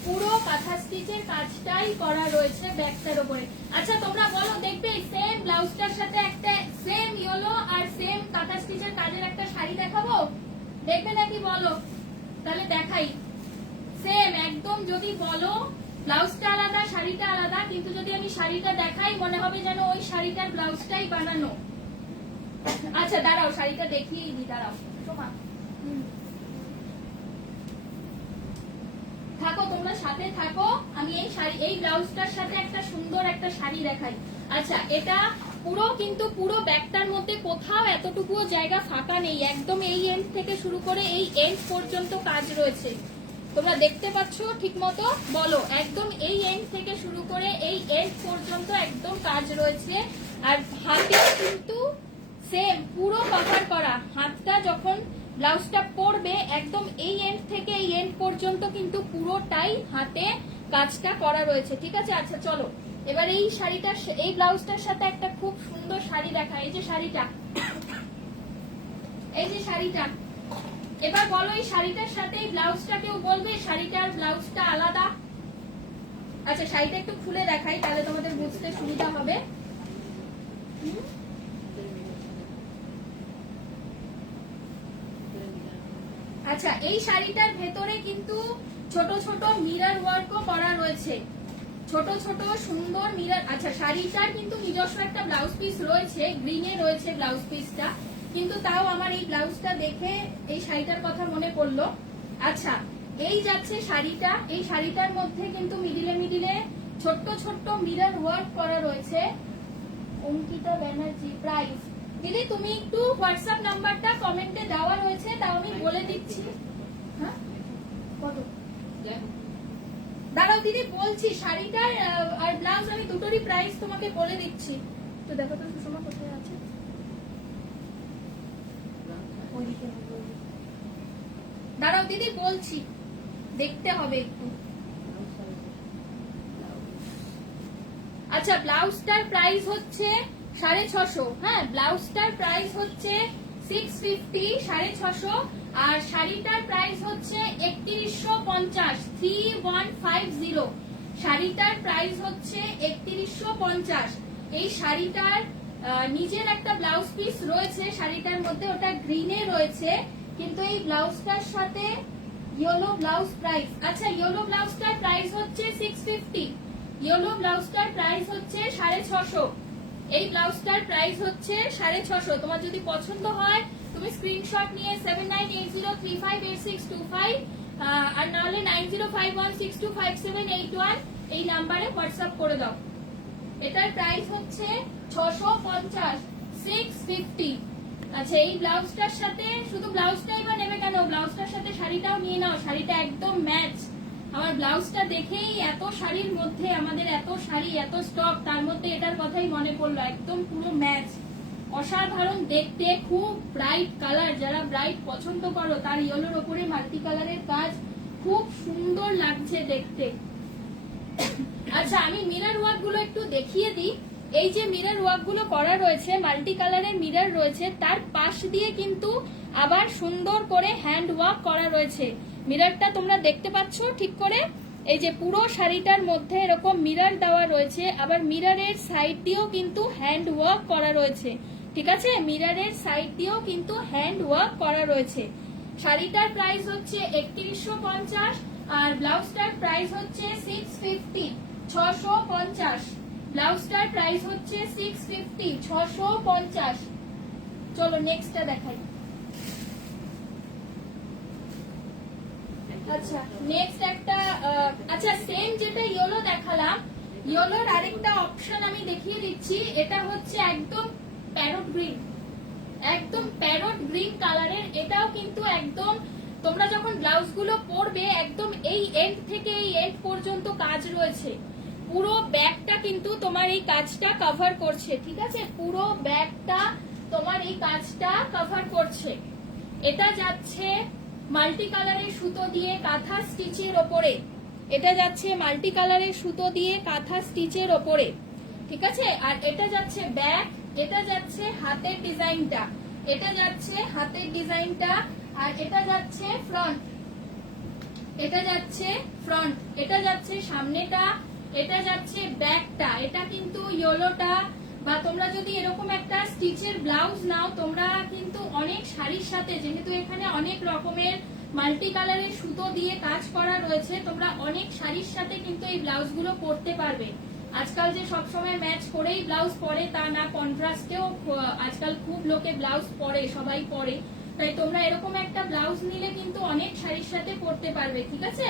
পুরো কাঁথা স্টিচের কাজটাই করা রয়েছে ব্যাগটার উপরে। আচ্ছা তোমরা বলো, দেখবে সেম ব্লাউজটার সাথে একটা সেম ইয়েলো আর সেম কাঁথা স্টিচের কাজের একটা শাড়ি দেখাবো, দেখবে নাকি বলো? তাহলে দেখাই, সেম একদম। যদি বলো ব্লাউজটা আলাদা শাড়িটা আলাদা, কিন্তু যদি আমি শাড়িটা দেখাই মনে হবে যেন ওই শাড়িটার ব্লাউজটাই বানানো। আচ্ছা দাঁড়াও শাড়িটা দেখিয়েই দিই, দাঁড়াও সোমা, থাকো তোমরা সাথে থাকো, আমি এই শাড়ি, এই ব্লাউজটার সাথে একটা সুন্দর একটা শাড়ি দেখাই। আচ্ছা এটা পুরো কিন্তু পুরো ব্যাগটার মধ্যে কোথাও এতটুকুও জায়গা ফাঁকা নেই, একদম এই এন্ড থেকে শুরু করে এই এন্ড পর্যন্ত কাজ রয়েছে, তোমরা দেখতে পাচ্ছ ঠিক মতো? বলো, একদম এই এন্ড থেকে শুরু করে এই এন্ড পর্যন্ত একদম কাজ রয়েছে। আর হাতে কিন্তু সেম পুরো কভার করা, হাতটা যখন ব্লাউজটা পরবে একদম এই এন্ড থেকে এই এন্ড পর্যন্ত কিন্তু পুরোটাই হাতে কাজটা করা রয়েছে, ঠিক আছে? আচ্ছা চলো এবার এই শাড়িটা, এই ব্লাউজটার সাথে একটা খুব সুন্দর শাড়ি দেখা, এই যে শাড়িটা, এই যে শাড়িটা। এবার বলো এই শাড়িটার সাথে এই ব্লাউজটা, কেউ বলবে শাড়িটার ব্লাউজটা আলাদা? আচ্ছা শাড়িটা একটু খুলে দেখাই, তাহলে তোমাদের বুঝতে সুবিধা হবে। আচ্ছা এই শাড়িটার ভেতরে কিন্তু ছোট ছোট মিরর ওয়ার্কও করা রয়েছে, ছোট ছোট সুন্দর মিরর। আচ্ছা শাড়িটার কিন্তু নিজস্ব একটা ব্লাউজ পিস রয়েছে, গ্রিনে রয়েছে ব্লাউজ পিসটা, কিন্তু তাও আমার এই ব্লাউজটা দেখে এই শাড়িটার কথা মনে পড়লো। আচ্ছা এই যাচ্ছে শাড়িটা, এই শাড়িটার মধ্যে কিন্তু মিডিলে মিডিলে ছোট্ট ছোট্ট মিরর ওয়ার্ক করা রয়েছে। অঙ্কিতা ব্যানার্জি, প্রাইস দিদি তুমি একটু হোয়াটসঅ্যাপ নাম্বারটা কমেন্টে দেওয়া রয়েছে, তাও আমি বলে দিচ্ছি। হ্যাঁ কত? দাঁড়াও দিদি বলছি, শাড়িটার আর ব্লাউজ আমি দুটোরই প্রাইস তোমাকে বলে দিচ্ছি। তো দেখো তো সুষমা কোথায় আছে, দাঁড়াও দিদি বলছি, দেখতে হবে একটু। আচ্ছা ব্লাউজটার প্রাইস হচ্ছে 650, হ্যাঁ ব্লাউজটার প্রাইস হচ্ছে 650, 650, আর শাড়িটার প্রাইস হচ্ছে 3150, 3150, শাড়িটার প্রাইস হচ্ছে 3150। এই শাড়িটার নিজের একটা ব্লাউজ পিস রয়েছে শাড়িটার মধ্যে, ওটা গ্রিনে রয়েছে, কিন্তু এই ব্লাউজটার সাথে ইয়েলো ব্লাউজ প্রাইস। আচ্ছা ইয়েলো ব্লাউজটার প্রাইস হচ্ছে 650, ইয়েলো ব্লাউজটার প্রাইস হচ্ছে 650, এই ব্লাউজটার প্রাইস হচ্ছে 650। তোমার যদি পছন্দ হয় তুমি স্ক্রিনশট নিয়ে 7980358625 আর নাহলে 9051625781 এই নাম্বারে হোয়াটসঅ্যাপ করে দাও। এটার প্রাইস হচ্ছে 650, 650। আচ্ছা, এই ব্লাউজটার সাথে শুধু ব্লাউজটাই বা নেবে কেন, ব্লাউজটার সাথে শাড়িটাও নিয়ে নাও, শাড়িটা একদম ম্যাচ। আমার ব্লাউজটা দেখেই এত শাড়ির মধ্যে, আমাদের এত শাড়ি এত স্টক, তার মধ্যে এটার কথাই মনে পড়লো, একদম পুরো ম্যাচ, অসাধারণ দেখতে, খুব ব্রাইট কালার। যারা ব্রাইট পছন্দ করো তার ইয়েলোর ওপরে মাল্টি কালারের কাজ খুব সুন্দর লাগছে দেখতে। আচ্ছা, আমি মিরর ওয়ার্ক গুলো একটু দেখিয়ে দিই। এই যে মিরর ওয়ার্ক গুলো করা রয়েছে, মাল্টি কালারের মিরর রয়েছে, তার পাশ দিয়ে কিন্তু আবার সুন্দর করে হ্যান্ড ওয়ার্ক করা রয়েছে। মিররটা তোমরা দেখতে পাচ্ছ ঠিক করে, এই যে পুরো শাড়িটার মধ্যে এরকম মিরর দেওয়া রয়েছে, আবার মিররের সাইড দিয়েও কিন্তু হ্যান্ড ওয়ার্ক করা রয়েছে। ঠিক আছে, মিররের সাইড দিয়েও কিন্তু হ্যান্ড ওয়ার্ক করা রয়েছে। শাড়িটার প্রাইস হচ্ছে 3150 আর ব্লাউজটার প্রাইস হচ্ছে 650, 650। ব্লাউজটার প্রাইস হচ্ছে 650, 650। চলো নেক্সটটা দেখাই। আচ্ছা, নেক্সট একটা আচ্ছা সেম যেটা ইয়েলো দেখালাম, ইয়েলোর আরেকটা অপশন আমি দেখিয়ে দিচ্ছি। এটা হচ্ছে একদম প্যারট গ্রিন, একদম প্যারট গ্রিন কালারের। এটাও কিন্তু একদম তোমরা যখন ব্লাউজ গুলো পরবে, একদম এই এন্ড থেকে এই এন্ড পর্যন্ত কাজ রয়েছে। পুরো ব্যাগটা কিন্তু তোমার এই কাজটা কভার করছে। ঠিক আছে, পুরো ব্যাগটা তোমার এই কাজটা কভার করছে। এটা যাচ্ছে মাল্টি কালারের সুতো দিয়ে কাঁথা স্টিচের ওপরে, এটা যাচ্ছে মাল্টি কালারের সুতো দিয়ে কাঁথা স্টিচের ওপরে। ঠিক আছে, আর এটা যাচ্ছে ব্যাক, এটা যাচ্ছে হাতের ডিজাইনটা, এটা যাচ্ছে হাতের ডিজাইনটা, আর এটা যাচ্ছে ফ্রন্ট, এটা যাচ্ছে ফ্রন্ট, এটা যাচ্ছে সামনেটা, এটা যাচ্ছে ব্যাকটা। এটা কিন্তু ইয়েলোটা, বা তোমরা যদি এরকম একটা স্টিচের ব্লাউজ নাও, তোমরা কিন্তু অনেক শাড়ির সাথে, যেহেতু এখানে অনেক রকমের মাল্টি কালারের সুতো দিয়ে কাজ করা রয়েছে, তোমরা অনেক শাড়ির সাথে কিন্তু এই ব্লাউজগুলো পরতে পারবে। আজকাল যে সবসময় ম্যাচ করেই ব্লাউজ পরে তা না, কন্ট্রাস্টেও আজকাল খুব লোকে ব্লাউজ পরে, সবাই পরে। তাই তোমরা এরকম একটা ব্লাউজ নিলে কিন্তু অনেক শাড়ির সাথে পরতে পারবে। ঠিক আছে,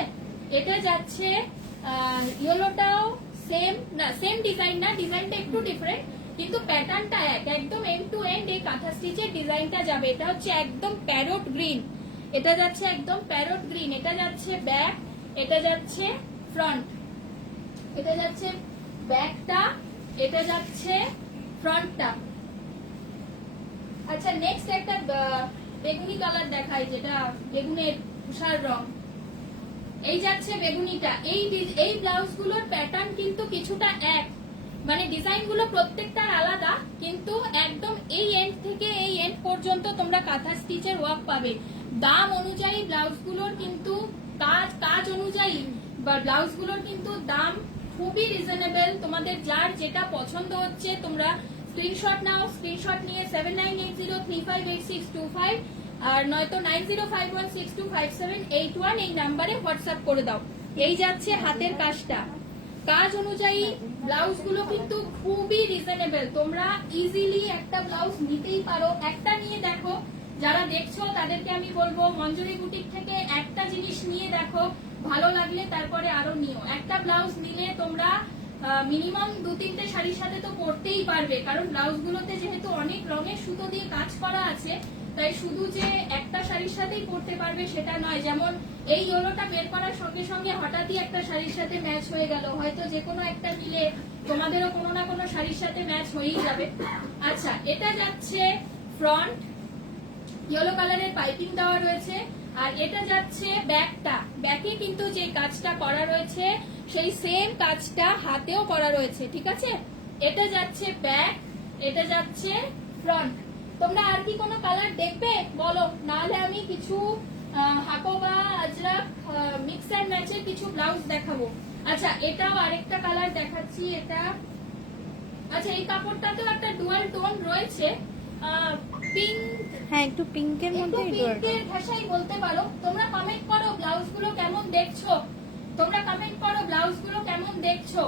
এটা যাচ্ছে ইয়েলোটাও সেম, না সেম ডিজাইন না, ডিজাইনটা একটু ডিফারেন্ট, কিন্তু প্যাটার্নটা এক, একদম এন্ড টু এন্ড এই কাঁথা স্টিচের ডিজাইনটা যাবে। এটা হচ্ছে একদম প্যারট গ্রিন, এটা যাচ্ছে একদম প্যারট গ্রিন, এটা যাচ্ছে ব্যাক, এটা যাচ্ছে ফ্রন্ট, এটা যাচ্ছে ব্যাকটা, এটা যাচ্ছে ফ্রন্টটা। আচ্ছা, নেক্সট একটা বেগুনি কালার দেখাই, যেটা বেগুনের তুষার রং। এই যাচ্ছে বেগুনিটা। এই ব্লাউজ গুলোর প্যাটার্ন কিন্তু কিছুটা এক, মানে ডিজাইন গুলো প্রত্যেকটার আলাদা, কিন্তু একদম এই এন্ড থেকে এই এন্ড পর্যন্ত তোমরা কাঁথা স্টিচের ওয়ার্ক পাবে। দাম অনুযায়ী ব্লাউজ গুলোর কিন্তু কাজ অনুযায়ী বা ব্লাউজ গুলোর কিন্তু দাম খুবই রিজনেবল। তোমাদের যার যেটা পছন্দ হচ্ছে তোমরা স্ক্রিনশট নাও, স্ক্রিনশট নিয়ে 7980358625 আর নয়তো 9051625781 এই নাম্বারে হোয়াটসঅ্যাপ করে দাও। এই যাচ্ছে হাতের কাজটা, কাজ অনুযায়ী ব্লাউজ গুলো কিন্তু খুবই রিজনেবল। তোমরা ইজিলি একটা ব্লাউজ নিতেই পারো। একটা নিয়ে দেখো, যারা দেখছো তাদেরকে আমি বলবো মঞ্জুরি বুটিক থেকে একটা জিনিস নিয়ে দেখো, ভালো লাগলে তারপরে আরো নিও। একটা ব্লাউজ নিলে তোমরা মিনিমাম 2-3টে শাড়ির সাথে তো পরতেই পারবে, কারণ ব্লাউজ গুলোতে যেহেতু অনেক রঙের সুতো দিয়ে কাজ করা আছে, তাই শুধু যে একটা শাড়ির সাথেই পরতে পারবে সেটা নয়। যেমন এই ইয়েলোটা বের করার সঙ্গে সঙ্গে হঠাৎই একটা শাড়ির সাথে ম্যাচ হয়ে গেল, হয়তো যে কোনো একটা মিলে তোমাদেরও কোনো না কোনো শাড়ির সাথে ম্যাচ হয়েই যাবে। আচ্ছা, এটা যাচ্ছে ফ্রন্ট, ইয়েলো কালারের পাইপিং দেওয়া রয়েছে, আর এটা যাচ্ছে ব্যাকটা। ব্যাকে কিন্তু যে কাজটা করা রয়েছে সেই সেম কাজটা হাতেও করা রয়েছে। ঠিক আছে, এটা যাচ্ছে ব্যাক, এটা যাচ্ছে ফ্রন্ট। তোমরা আর কি কোনো কালার দেখবে বলো, নাহলে আমি কিছু হাকো বা আজরাক মিক্স অ্যান্ড ম্যাচের কিছু ব্লাউজ দেখাবো। আচ্ছা, এটাও আরেকটা কালার দেখাচ্ছি। এটা আচ্ছা, এই কাপড়টাতেও একটা ডুয়াল টোন রয়েছে, পিঙ্ক, হ্যাঁ একটু পিঙ্কের মধ্যে, পিঙ্কের ভাষাই বলতে পারো। তোমরা কমেন্ট করো ব্লাউজ গুলো কেমন দেখছো, তোমরা কমেন্ট করো ব্লাউজ গুলো কেমন দেখছো।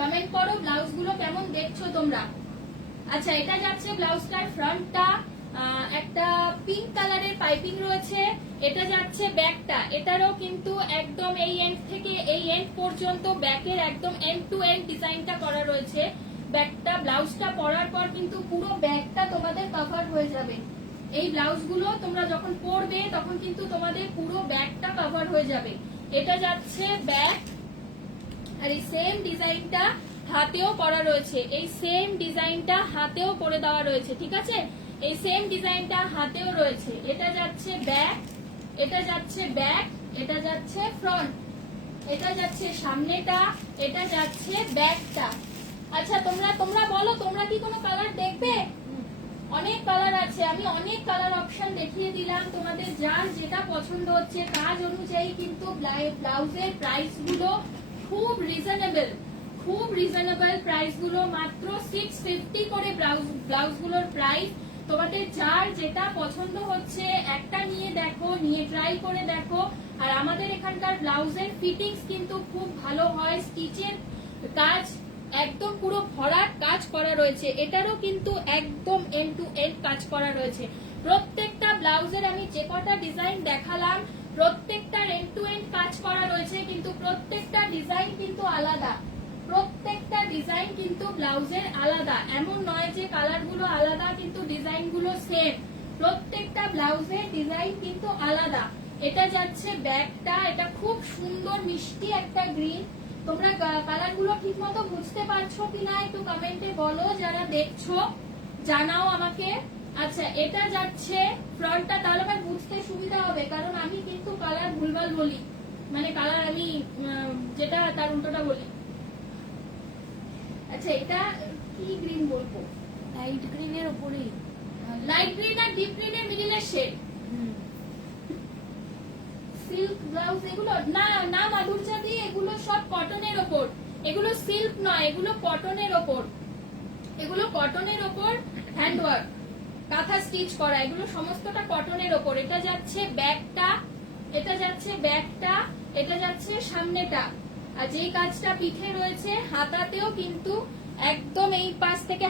কমেন্ট করো ব্লাউজ গুলো কেমন দেখছো তোমরা। আচ্ছা, এটা যাচ্ছে ব্লাউজটার ফ্রন্টটা, একটা পিঙ্ক কালারের পাইপিং রয়েছে। এটা যাচ্ছে ব্যাকটা, এটারও কিন্তু একদম এই এন্ড থেকে এই এন্ড পর্যন্ত ব্যাকের একদম এন্ড টু এন্ড ডিজাইনটা করা রয়েছে। ব্যাকটা ব্লাউজটা পরার পর কিন্তু পুরো ব্যাকটা তোমাদের কভার হয়ে যাবে। এই ব্লাউজগুলো তোমরা যখন পরবে তখন কিন্তু তোমাদের পুরো ব্যাকটা কভার হয়ে যাবে। এটা যাচ্ছে ব্যাক, আর এই সেম ডিজাইনটা হাতেও করা রয়েছে, এই সেম ডিজাইনটা হাতেও করে দেওয়া রয়েছে, ঠিক আছে? এই সেম ডিজাইনটা হাতেও রয়েছে। এটা যাচ্ছে ব্যাক, এটা যাচ্ছে ব্যাক, এটা যাচ্ছে ফ্রন্ট, এটা যাচ্ছে সামনেটা, এটা যাচ্ছে ব্যাকটা। আচ্ছা, তোমরা বলো, তোমরা কি কোনো কালার দেখবে? অনেক কালার আছে, আমি অনেক কালার অপশন দেখিয়ে দিলাম, তোমাদের যার যেটা পছন্দ হচ্ছে কাজ অনুযায়ী কিন্তু ব্লাউজের প্রাইস গুলো খুব রিজনেবল প্রাইস গুলো, মাত্র 650 করে ব্লাউজ গুলোর প্রাইস। তোমাদের যার যেটা পছন্দ হচ্ছে একটা নিয়ে দেখো, নিয়ে ট্রাই করে দেখো। আর আমাদের এখানকার ব্লাউজের ফিটিংস কিন্তু খুব ভালো হয়, স্টিচের কাজ একদম পুরো ভরাট কাজ করা রয়েছে, এটারও কিন্তু একদম এন্ড টু এন্ড কাজ করা রয়েছে। প্রত্যেকটা ব্লাউজের আমি যে কটা ডিজাইন দেখালাম প্রত্যেকটার এন্ড টু এন্ড কাজ করা রয়েছে, কিন্তু প্রত্যেকটা ডিজাইন কিন্তু আলাদা, প্রত্যেকটা ডিজাইন কিন্তু ব্লাউজের আলাদা। এমন নয় যে কালার গুলো আলাদা কিন্তু ডিজাইন গুলো সেম, প্রত্যেকটা ব্লাউজের ডিজাইন কিন্তু আলাদা। এটা যাচ্ছে ব্যাকটা, এটা খুব সুন্দর মিষ্টি একটা গ্রিন। তোমরা কালার গুলো ঠিক মতো বুঝতে পারছো কিনা একটু কমেন্টে বলো, যারা দেখছো জানাও আমাকে। আচ্ছা, এটা যাচ্ছে ফ্রন্টটা, তাহলে আমার বুঝতে সুবিধা হবে, কারণ আমি কিন্তু কালার ভুলভাল বলি, মানে কালার আমি যেটা তার উল্টোটা বলি। আচ্ছা, এটা কি গ্রিন বলবো? লাইট গ্রিনের উপরেই, লাইট গ্রিন আর ডিপ গ্রিনের মিডিলের শেড। সিল্ক ব্লাউজ এগুলো না, না মাধুরচাঁদি, এগুলো সব কটনের ওপর, এগুলো সিল্ক নয়, এগুলো কটনের ওপর, এগুলো কটনের ওপর হ্যান্ডওয়ার্ক কাঁথা স্টিচ করা, এগুলো সমস্তটা কটনের ওপর। এটা যাচ্ছে ব্যাকটা, এটা যাচ্ছে ব্যাকটা, এটা যাচ্ছে সামনেটা। আর যেই কাজটা পিঠে রয়েছে হাতাতেও কিন্তু একদম এই পাশ থেকে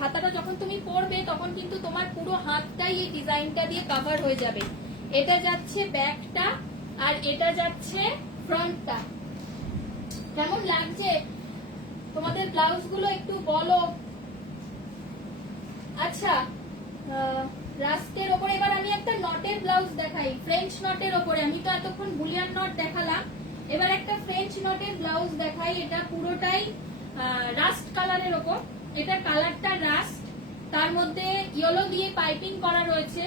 হাতাটা যখন তুমি পরবে তখন কিন্তু তোমার পুরো হাতটাই এই ডিজাইনটা দিয়ে কভার হয়ে যাবে। এটা যাচ্ছে ব্যাকটা আর এটা যাচ্ছে ফ্রন্টটা। কেমন লাগছে তোমাদের ব্লাউজ গুলো একটু বলো। আচ্ছা, রাস্টের ওপরে এবার আমি একটা নটের ব্লাউজ দেখাই, ফ্রেঞ্চ নটের ওপরে। আমি তো এতক্ষণ বুলিয়ান নট দেখালাম, এবার একটা ফ্রেঞ্চ নটের ব্লাউজ দেখাই। এটা পুরোটাই রাস্ট কালারের ওপর, এটা কালারটা রাস্ট, তার মধ্যে ইয়েলো দিয়ে পাইপিং করা রয়েছে,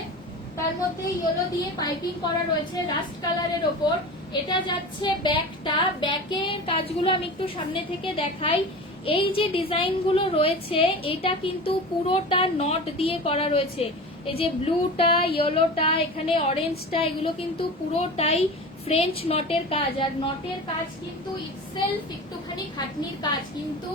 তার মধ্যে ইয়েলো দিয়ে পাইপিং করা রয়েছে রাস্ট কালারের ওপর। এটা যাচ্ছে ব্যাকটা, ব্যাকের কাজগুলো আমি একটু সামনে থেকে দেখাই। এই যে ডিজাইন গুলো রয়েছে এটা কিন্তু পুরোটা নট দিয়ে করা রয়েছে। এই যে ব্লুটা, ইয়েলোটা, এখানে অরেঞ্জটা, এগুলো কিন্তু পুরোটাই ফ্রেঞ্চ নটের কাজ। আর নটের কাজ কিন্তু ইটসেলফ একটুখানি খাটনির কাজ, কিন্তু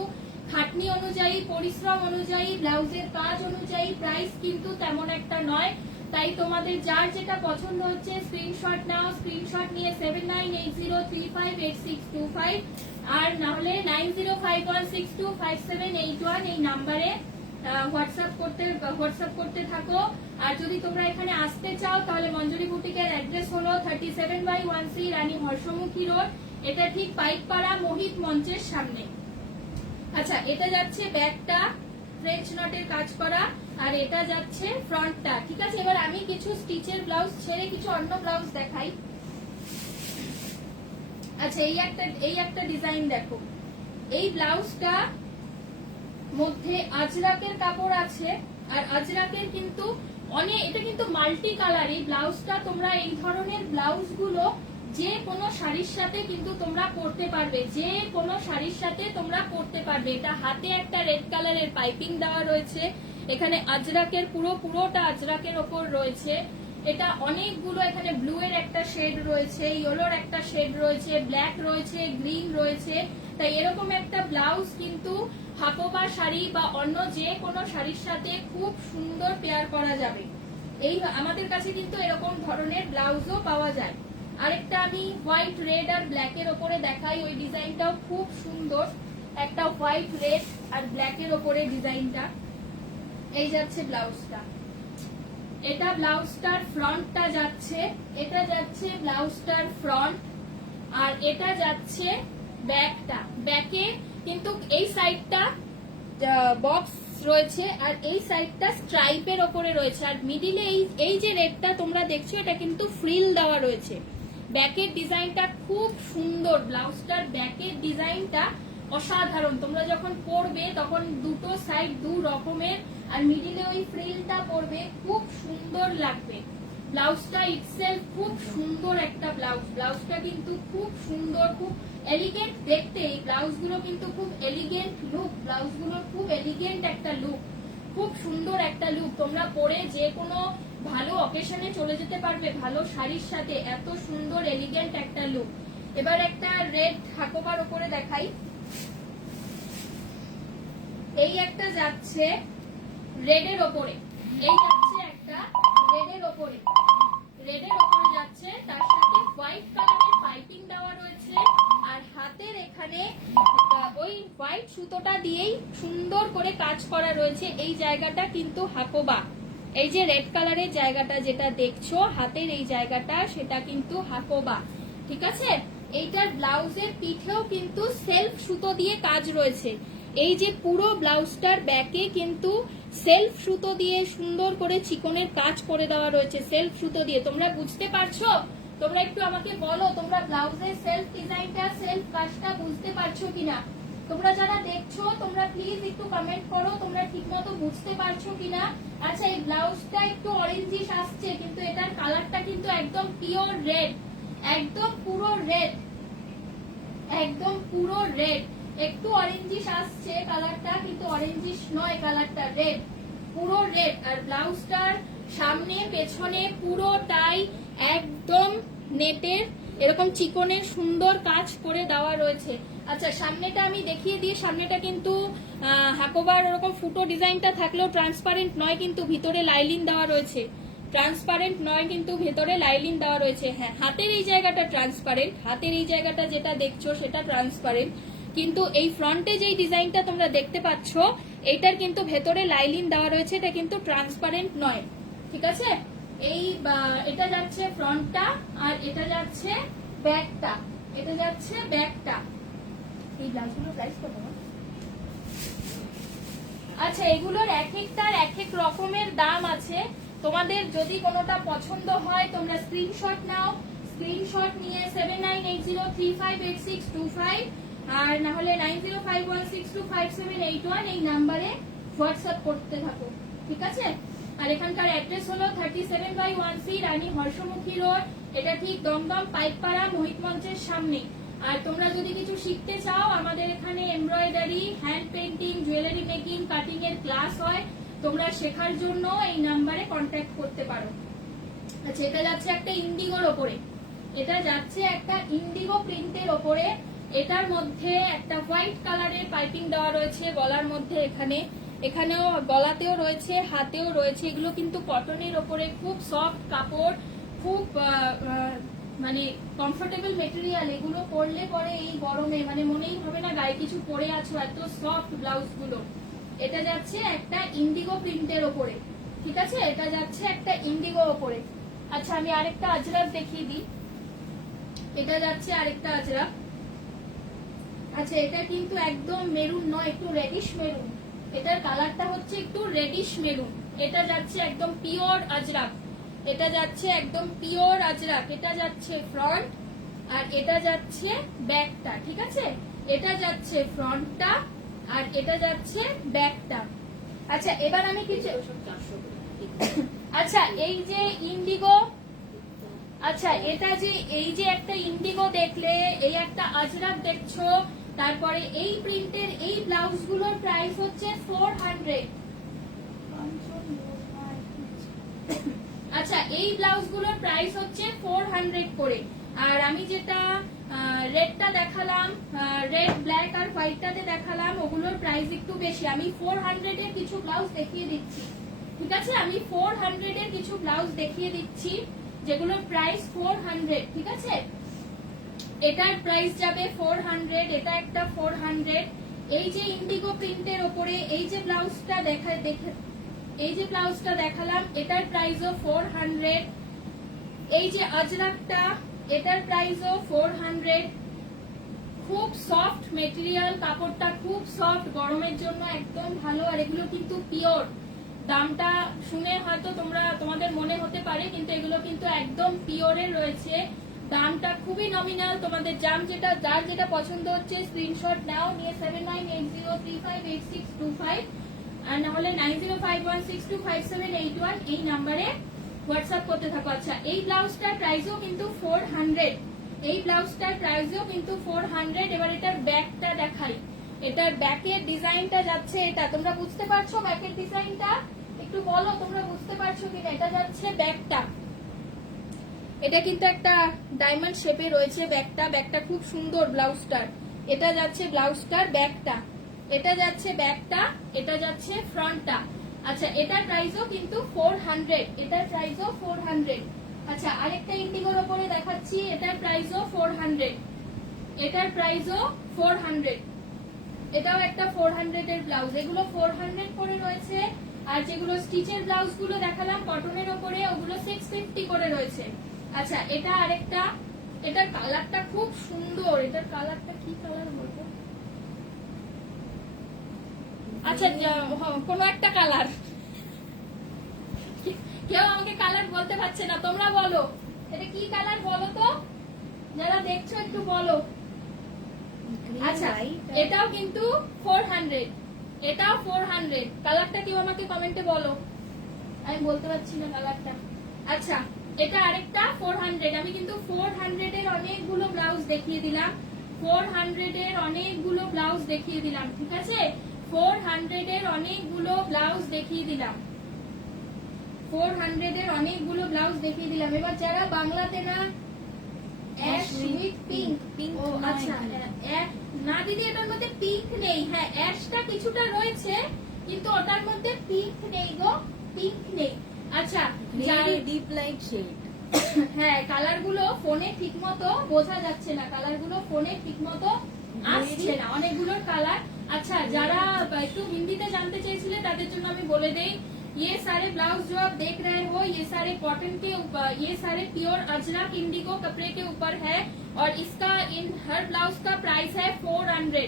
খাটনি অনুযায়ী, পরিশ্রম অনুযায়ী, ব্লাউজের কাজ অনুযায়ী প্রাইস কিন্তু তেমন একটা নয়। তাই তোমাদের যার যেটা পছন্দ হচ্ছে স্ক্রিনশট নাও, স্ক্রিনশট নিয়ে 7980358625 আর নাহলে 9051625781 এই নাম্বারে হোয়াটসঅ্যাপ করতে থাকো। আর যদি তোমরা এখানে আসতে চাও তাহলে মঞ্জুরি বুটিকের অ্যাড্রেস হলো 37/13 রানী হর্ষমুখী রোড, এটা ঠিক পাইকপাড়া মোহিত মঞ্চের সামনে। আচ্ছা, এটা যাচ্ছে ব্যাকটা, ফ্রেঞ্চ নটের কাজ করা, আর এটা যাচ্ছে ফ্রন্টটা। ঠিক আছে, এবার আমি কিছু স্টিচের ব্লাউজ ছেড়ে কিছু অন্য ব্লাউজ দেখাই। আচ্ছা, এই একটা ডিজাইন দেখো, এই ব্লাউজটা মধ্যে আজরাকের কাপড় আছে, আর আজরাকের কিন্তু অনেক, এটা কিন্তু মাল্টি কালার। এই ব্লাউজটা তোমরা, এই ধরনের ব্লাউজ গুলো যে কোনো শাড়ির সাথে কিন্তু তোমরা পরতে পারবে, যে কোনো শাড়ির সাথে তোমরা পরতে পারবে। এটা হাতে একটা রেড কালারের পাইপিং দেওয়া রয়েছে, এখানে আজরাকের পুরোটা আজরাকের ওপর রয়েছে। এটা অনেকগুলো, এখানে ব্লু এর একটা শেড রয়েছে, ইয়েলোর একটা শেড রয়েছে, ব্ল্যাক রয়েছে, গ্রিন রয়েছে। তাই এরকম একটা ব্লাউজ কিন্তু হাকোবা শাড়ি বা অন্য যে কোনো শাড়ির সাথে খুব সুন্দর পেয়ার করা যাবে। এই আমাদের কাছে কিন্তু এরকম ধরনের ব্লাউজও পাওয়া যায়। আরেকটা আমি হোয়াইট, রেড আর ব্ল্যাক এর ওপরে দেখাই, ওই ডিজাইনটাও খুব সুন্দর। একটা হোয়াইট রেড আর ব্ল্যাক এর ওপরে ডিজাইনটা। এই যাচ্ছে ব্লাউজটা, এটা ব্লাউজটার ফ্রন্টটা যাচ্ছে, এটা যাচ্ছে ব্লাউজটার ফ্রন্ট, আর এটা যাচ্ছে ব্যাকটা। ব্যাকে কিন্তু এই সাইডটা বক্স রয়েছে আর এই সাইডটা স্ট্রাইপের ওপরে রয়েছে, আর মিডিলে এই যে রেডটা তোমরা দেখছো এটা কিন্তু ফ্রিল দেওয়া রয়েছে। ব্যাকের ডিজাইনটা খুব সুন্দর, ব্লাউজটার ব্যাকের ডিজাইনটা অসাধারণ। তোমরা যখন পরবে তখন দুটো সাইড দু রকমের, আর মিডিলে ওই ফ্রিলটা পরবে, খুব সুন্দর লাগবে। ব্লাউজটা ইটসেলফ খুব সুন্দর একটা ব্লাউজ, ব্লাউজটা কিন্তু খুব সুন্দর, খুব এলিগেন্ট দেখতে। এই ব্লাউজগুলো কিন্তু খুব এলিগেন্ট লুক, ব্লাউজগুলোর খুব এলিগেন্ট একটা লুক, খুব সুন্দর একটা লুক। তোমরা পরে যে কোনো ভালো অকেশনে চলে যেতে পারবে ভালো শাড়ির সাথে, এত সুন্দর এলিগেন্ট একটা লুক। এবার একটা রেড হাকোবার ওপরে দেখাই। এই একটা যাচ্ছে রেডের ওপরে, এই যাচ্ছে একটা রেডের ওপরে, রেডের ওপরে যাচ্ছে, তার সাথে হোয়াইট কালারের পাইপিং দেওয়া রয়েছে, আর হাতের এখানে ওই হোয়াইট সুতোটা দিয়েই সুন্দর করে কাজ করা রয়েছে। এই জায়গাটা কিন্তু হাকোবা, এই যে রেড কালারের জায়গাটা যেটা দেখছো হাতের এই জায়গাটা, সেটা কিন্তু হাকোবা, ঠিক আছে। এইটার ব্লাউজের পিঠেও কিন্তু সেলফ সুতো দিয়ে কাজ রয়েছে। এই যে পুরো ব্লাউজটার ব্যাকে কিন্তু সেলফ সুতো দিয়ে সুন্দর করে চিকনের কাজ করে দেওয়া রয়েছে, সেলফ সুতো দিয়ে। তোমরা বুঝতে পারছো? তোমরা একটু আমাকে বলো, তোমরা ব্লাউজের সেলফ ডিজাইনটা, সেলফ কাজটা বুঝতে পারছো কিনা? তোমরা যারা দেখছো তোমরা প্লিজ একটু কমেন্ট করো, তোমরা ঠিকমতো বুঝতে পারছো কিনা। আচ্ছা, এই ব্লাউজটা একটু অরেঞ্জিশ আসছে, কিন্তু এটার কালারটা কিন্তু একদম পিওর রেড, একদম পুরো রেড, একদম পুরো রেড। একটু অরেঞ্জিশ আসছে কালারটা, কিন্তু অরেঞ্জিশ নয়, কালারটা রেড, পুরো রেড। আর ব্লাউজটার সামনে পেছনে পুরোটাই একদম নেটের এরকম চিকনের সুন্দর কাজ করে দেওয়া রয়েছে। আচ্ছা, সামনেটা আমি দেখিয়ে দিই। সামনেটা কিন্তু হাকোবার ওরকম ফুটো ডিজাইনটা থাকলেও ট্রান্সপারেন্ট নয়, কিন্তু ভিতরে লাইলিন দেওয়া রয়েছে, ট্রান্সপারেন্ট নয় কিন্তু ভেতরে লাইলিন দেওয়া রয়েছে। হ্যাঁ, হাতের এই জায়গাটা ট্রান্সপারেন্ট, হাতের এই জায়গাটা যেটা দেখছো সেটা ট্রান্সপারেন্ট, কিন্তু এই ফ্রন্টে যেই ডিজাইনটা তোমরা দেখতে পাচ্ছ এইটার কিন্তু ভেতরে লাইলিন দেওয়া রয়েছে, এটা কিন্তু ট্রান্সপারেন্ট নয়, ঠিক আছে। এই এটা যাচ্ছে ফ্রন্টটা, আর এটা যাচ্ছে ব্যাকটা, এটা যাচ্ছে ব্যাকটা। এই ব্লাউজগুলোর প্রাইস কত? আচ্ছা, এগুলোর এক একটার এক এক রকমের দাম আছে। তোমাদের যদি কোনোটা পছন্দ হয় তোমরা স্ক্রিনশট নাও, স্ক্রিনশট নিয়ে 7980358625 আর না হলে 9051625781 এই নাম্বারে হোয়াটসঅ্যাপ করতে থাকো, ঠিক আছে। আর এখানকার অ্যাড্রেস হলো 37/1C রানী হর্ষমুখী রোড, এটা ঠিক দমদম পাইকপাড়া মোহিত মঞ্চের সামনে। আর তোমরা যদি কিছু শিখতে চাও, আমাদের এখানে embroidery, hand painting, jewellery making, cutting এর ক্লাস হয়, তোমরা শেখার জন্য এই নাম্বারে কন্ট্যাক্ট করতে পারো। আচ্ছা, এটা যাচ্ছে একটা ইন্ডিগোর ওপরে, এটা যাচ্ছে একটা ইন্ডিগো প্রিন্টের ওপরে, এটার মধ্যে একটা হোয়াইট কালারের পাইপিং দেওয়া রয়েছে গলার মধ্যে, এখানেও গলাতেও রয়েছে, হাতেও রয়েছে। এগুলো কিন্তু কটনের ওপরে, খুব সফট কাপড়, খুব মানে কমফোর্টেবল মেটেরিয়াল। এগুলো পরলে পরে এই গরমে মানে মনেই হবে না গায়ে কিছু পরে আছো, এত সফট ব্লাউজ গুলো। এটা যাচ্ছে একটা ইন্ডিগো প্রিন্টের ওপরে, ঠিক আছে, এটা যাচ্ছে একটা ইন্ডিগো ওপরে। আচ্ছা, আমি আরেকটা আজরাক দেখিয়ে দিই। এটা যাচ্ছে আরেকটা আজরাক। আচ্ছা, এটা কিন্তু একদম মেরুন নয়, একটু রেডিশ মেরুন, এটার কালারটা হচ্ছে একটু রেডিশ মেরুন। এটা যাচ্ছে একদম পিওর আজরাক, এটা যাচ্ছে একদম পিওর আজরাক। এটা যাচ্ছে ফ্রন্ট আর এটা যাচ্ছে ব্যাকটা, ঠিক আছে। এটা যাচ্ছে ফ্রন্টটা আর এটা যাচ্ছে ব্যাকটা। আচ্ছা, এবার আমি কিছু আচ্ছা, এই যে ইন্ডিগো, আচ্ছা এটা যে এই যে একটা ইন্ডিগো দেখলে, এই একটা আজরাক দেখছো, তারপরে এই প্রিন্টের এই ব্লাউজ গুলোর প্রাইস হচ্ছে 400। আচ্ছা, এই ব্লাউজ গুলোর প্রাইস হচ্ছে 400 করে। আর আমি যেটা রেডটা দেখালাম, রেড, ব্ল্যাক আর হোয়াইটটাতে দেখালাম, ওগুলোর প্রাইস একটু বেশি। আমি 400 এর কিছু ব্লাউজ দেখিয়ে দিচ্ছি, ঠিক আছে। আমি 400 এর কিছু ব্লাউজ দেখিয়ে দিচ্ছি যেগুলোর প্রাইস 400, ঠিক আছে। এটার প্রাইস যাবে 400, এটা একটা 400, এই যে ইন্ডিগো প্রিন্টের ওপরে এই যে ব্লাউজটা এই যে ব্লাউজটা দেখালাম, এটার প্রাইসও 400। এই যে আজরাকটা, এটার প্রাইসও 400। খুব সফট মেটেরিয়াল, কাপড়টা খুব সফট, গরমের জন্য একদম ভালো। আর এগুলো কিন্তু পিওর। দামটা শুনে হয়তো তোমাদের মনে হতে পারে, কিন্তু এগুলো কিন্তু একদম পিওরের রয়েছে। দামটা খুবই নমিনাল। তোমাদের যার যেটা পছন্দ হচ্ছে স্ক্রিনশট নাও, নিয়ে 7980358625 আর না হলে 9051625781 এই নাম্বারে হোয়াটসঅ্যাপ করতে থাকো। আচ্ছা, এই ব্লাউজটার প্রাইসও কিন্তু 400। এই ব্লাউজটার প্রাইসও কিন্তু 400। এবার এটার ব্যাকটা দেখাই। এটার ব্যাকের ডিজাইনটা যাচ্ছে এটা, তোমরা বুঝতে পারছো ব্যাকের ডিজাইনটা? একটু বলো তোমরা বুঝতে পারছো কিনা। এটা যাচ্ছে ব্যাকটা, এটা কিন্তু একটা ডায়মন্ড শেপে রয়েছে ব্যাকটা খুব সুন্দর ব্লাউজটার। এটা যাচ্ছে ব্লাউজটার ব্যাকটা, এটা যাচ্ছে ব্যাকটা, এটা যাচ্ছে ফ্রন্টটা। আচ্ছা, এটার প্রাইসও কিন্তু 400। এটার প্রাইসও 400। আচ্ছা, আরেকটা ইন্ডিগোর উপরে দেখাচ্ছি, এটার প্রাইসও 400। এটার প্রাইসও 400। এটাও একটা 400 এর ব্লাউজ। এগুলো 400 করে রয়েছে। আর যেগুলো স্টিচের ব্লাউজ গুলো দেখালাম কটনের উপরে, ওগুলো 650 করে রয়েছে। আচ্ছা, এটা আরেকটা, এটার কালারটা খুব সুন্দর। এটার কালারটা কি কালার বলবো? আচ্ছা, কোনো একটা কালার, কেউ আমাকে কালার বলতে পারছে না, তোমরা বলো এটা কি কালার বলো তো, যারা দেখছো একটু বলো। আচ্ছা, এটাও কিন্তু 400। এটাও 400। কালারটা কেউ আমাকে কমেন্টে বলো, আমি বলতে পারছি না কালারটা। আচ্ছা, এটা আরেকটা 400। আমি কিন্তু 400 এর অনেকগুলো ব্লাউজ দেখিয়ে দিলাম। 400 এর অনেকগুলো ব্লাউজ দেখিয়ে দিলাম, ঠিক আছে? 400 এর অনেকগুলো ব্লাউজ দেখিয়ে দিলাম। 400 এর অনেকগুলো ব্লাউজ দেখিয়ে দিলাম। এবার যারা বাংলাতে না, অ্যাশ উইথ পিঙ্ক। ও আচ্ছা, না দিদি এটার মধ্যে পিঙ্ক নেই। হ্যাঁ, অ্যাশটা কিছুটা রয়েছে, কিন্তু ওটার মধ্যে পিঙ্ক নেই গো, পিঙ্ক নেই। আচ্ছা, ডিপ লাইট শেড। হ্যাঁ, কালার গুলো ফোনে ঠিক মতো বোঝা যাচ্ছে না, কালার গুলো ফোনে ঠিক মতো আসছে না, অনেকগুলোর কালার। আচ্ছা, যারা একটু হিন্দিতে জানতে চেয়েছিলে তাদের জন্য আমি বলে দেই, ये सारे ब्लाउज जो आप देख रहे हो, ये सारे कॉटन के ऊपर, ये सारे प्योर अजरक इंडिगो कपड़े के ऊपर है। और इसका इन हर ब्लाउज का प्राइस है 400।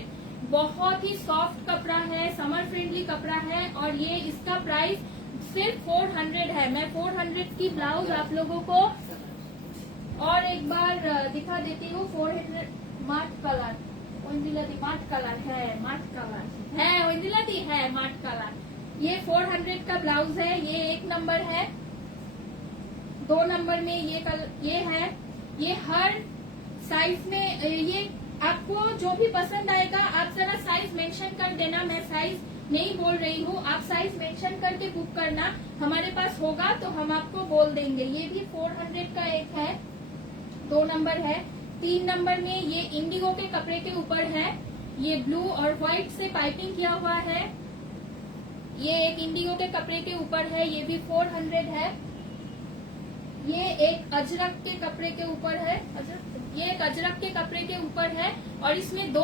बहुत ही सॉफ्ट कपड़ा है, समर फ्रेंडली कपड़ा है, और ये इसका प्राइस सिर्फ 400 है। मैं 400 की ब्लाउज आप लोगों को और एक बार दिखा देती हूँ। 400 माट कलर, ओंदिलाती माट कलर है, माट कलर है, ओंदिलाती है माट कलर। ये 400 का ब्लाउज है। ये 1 नंबर है, 2 नंबर में ये है। ये हर साइज में, ये आपको जो भी पसंद आएगा आप जरा साइज मेंशन कर देना। मैं साइज नहीं बोल रही हूँ, आप साइज मेंशन करके बुक करना। हमारे पास होगा तो हम आपको बोल देंगे। ये भी 400 का एक है, 2 नंबर है। 3 नंबर में ये इंडिगो के कपड़े के ऊपर है। ये ब्लू और व्हाइट से पाइपिंग किया हुआ है। ये एक इंडिगो के कपड़े के ऊपर है, ये भी 400 है। ये एक अजरक के कपड़े के ऊपर है, ये एक अजरक के कपड़े के ऊपर है। और इसमें दो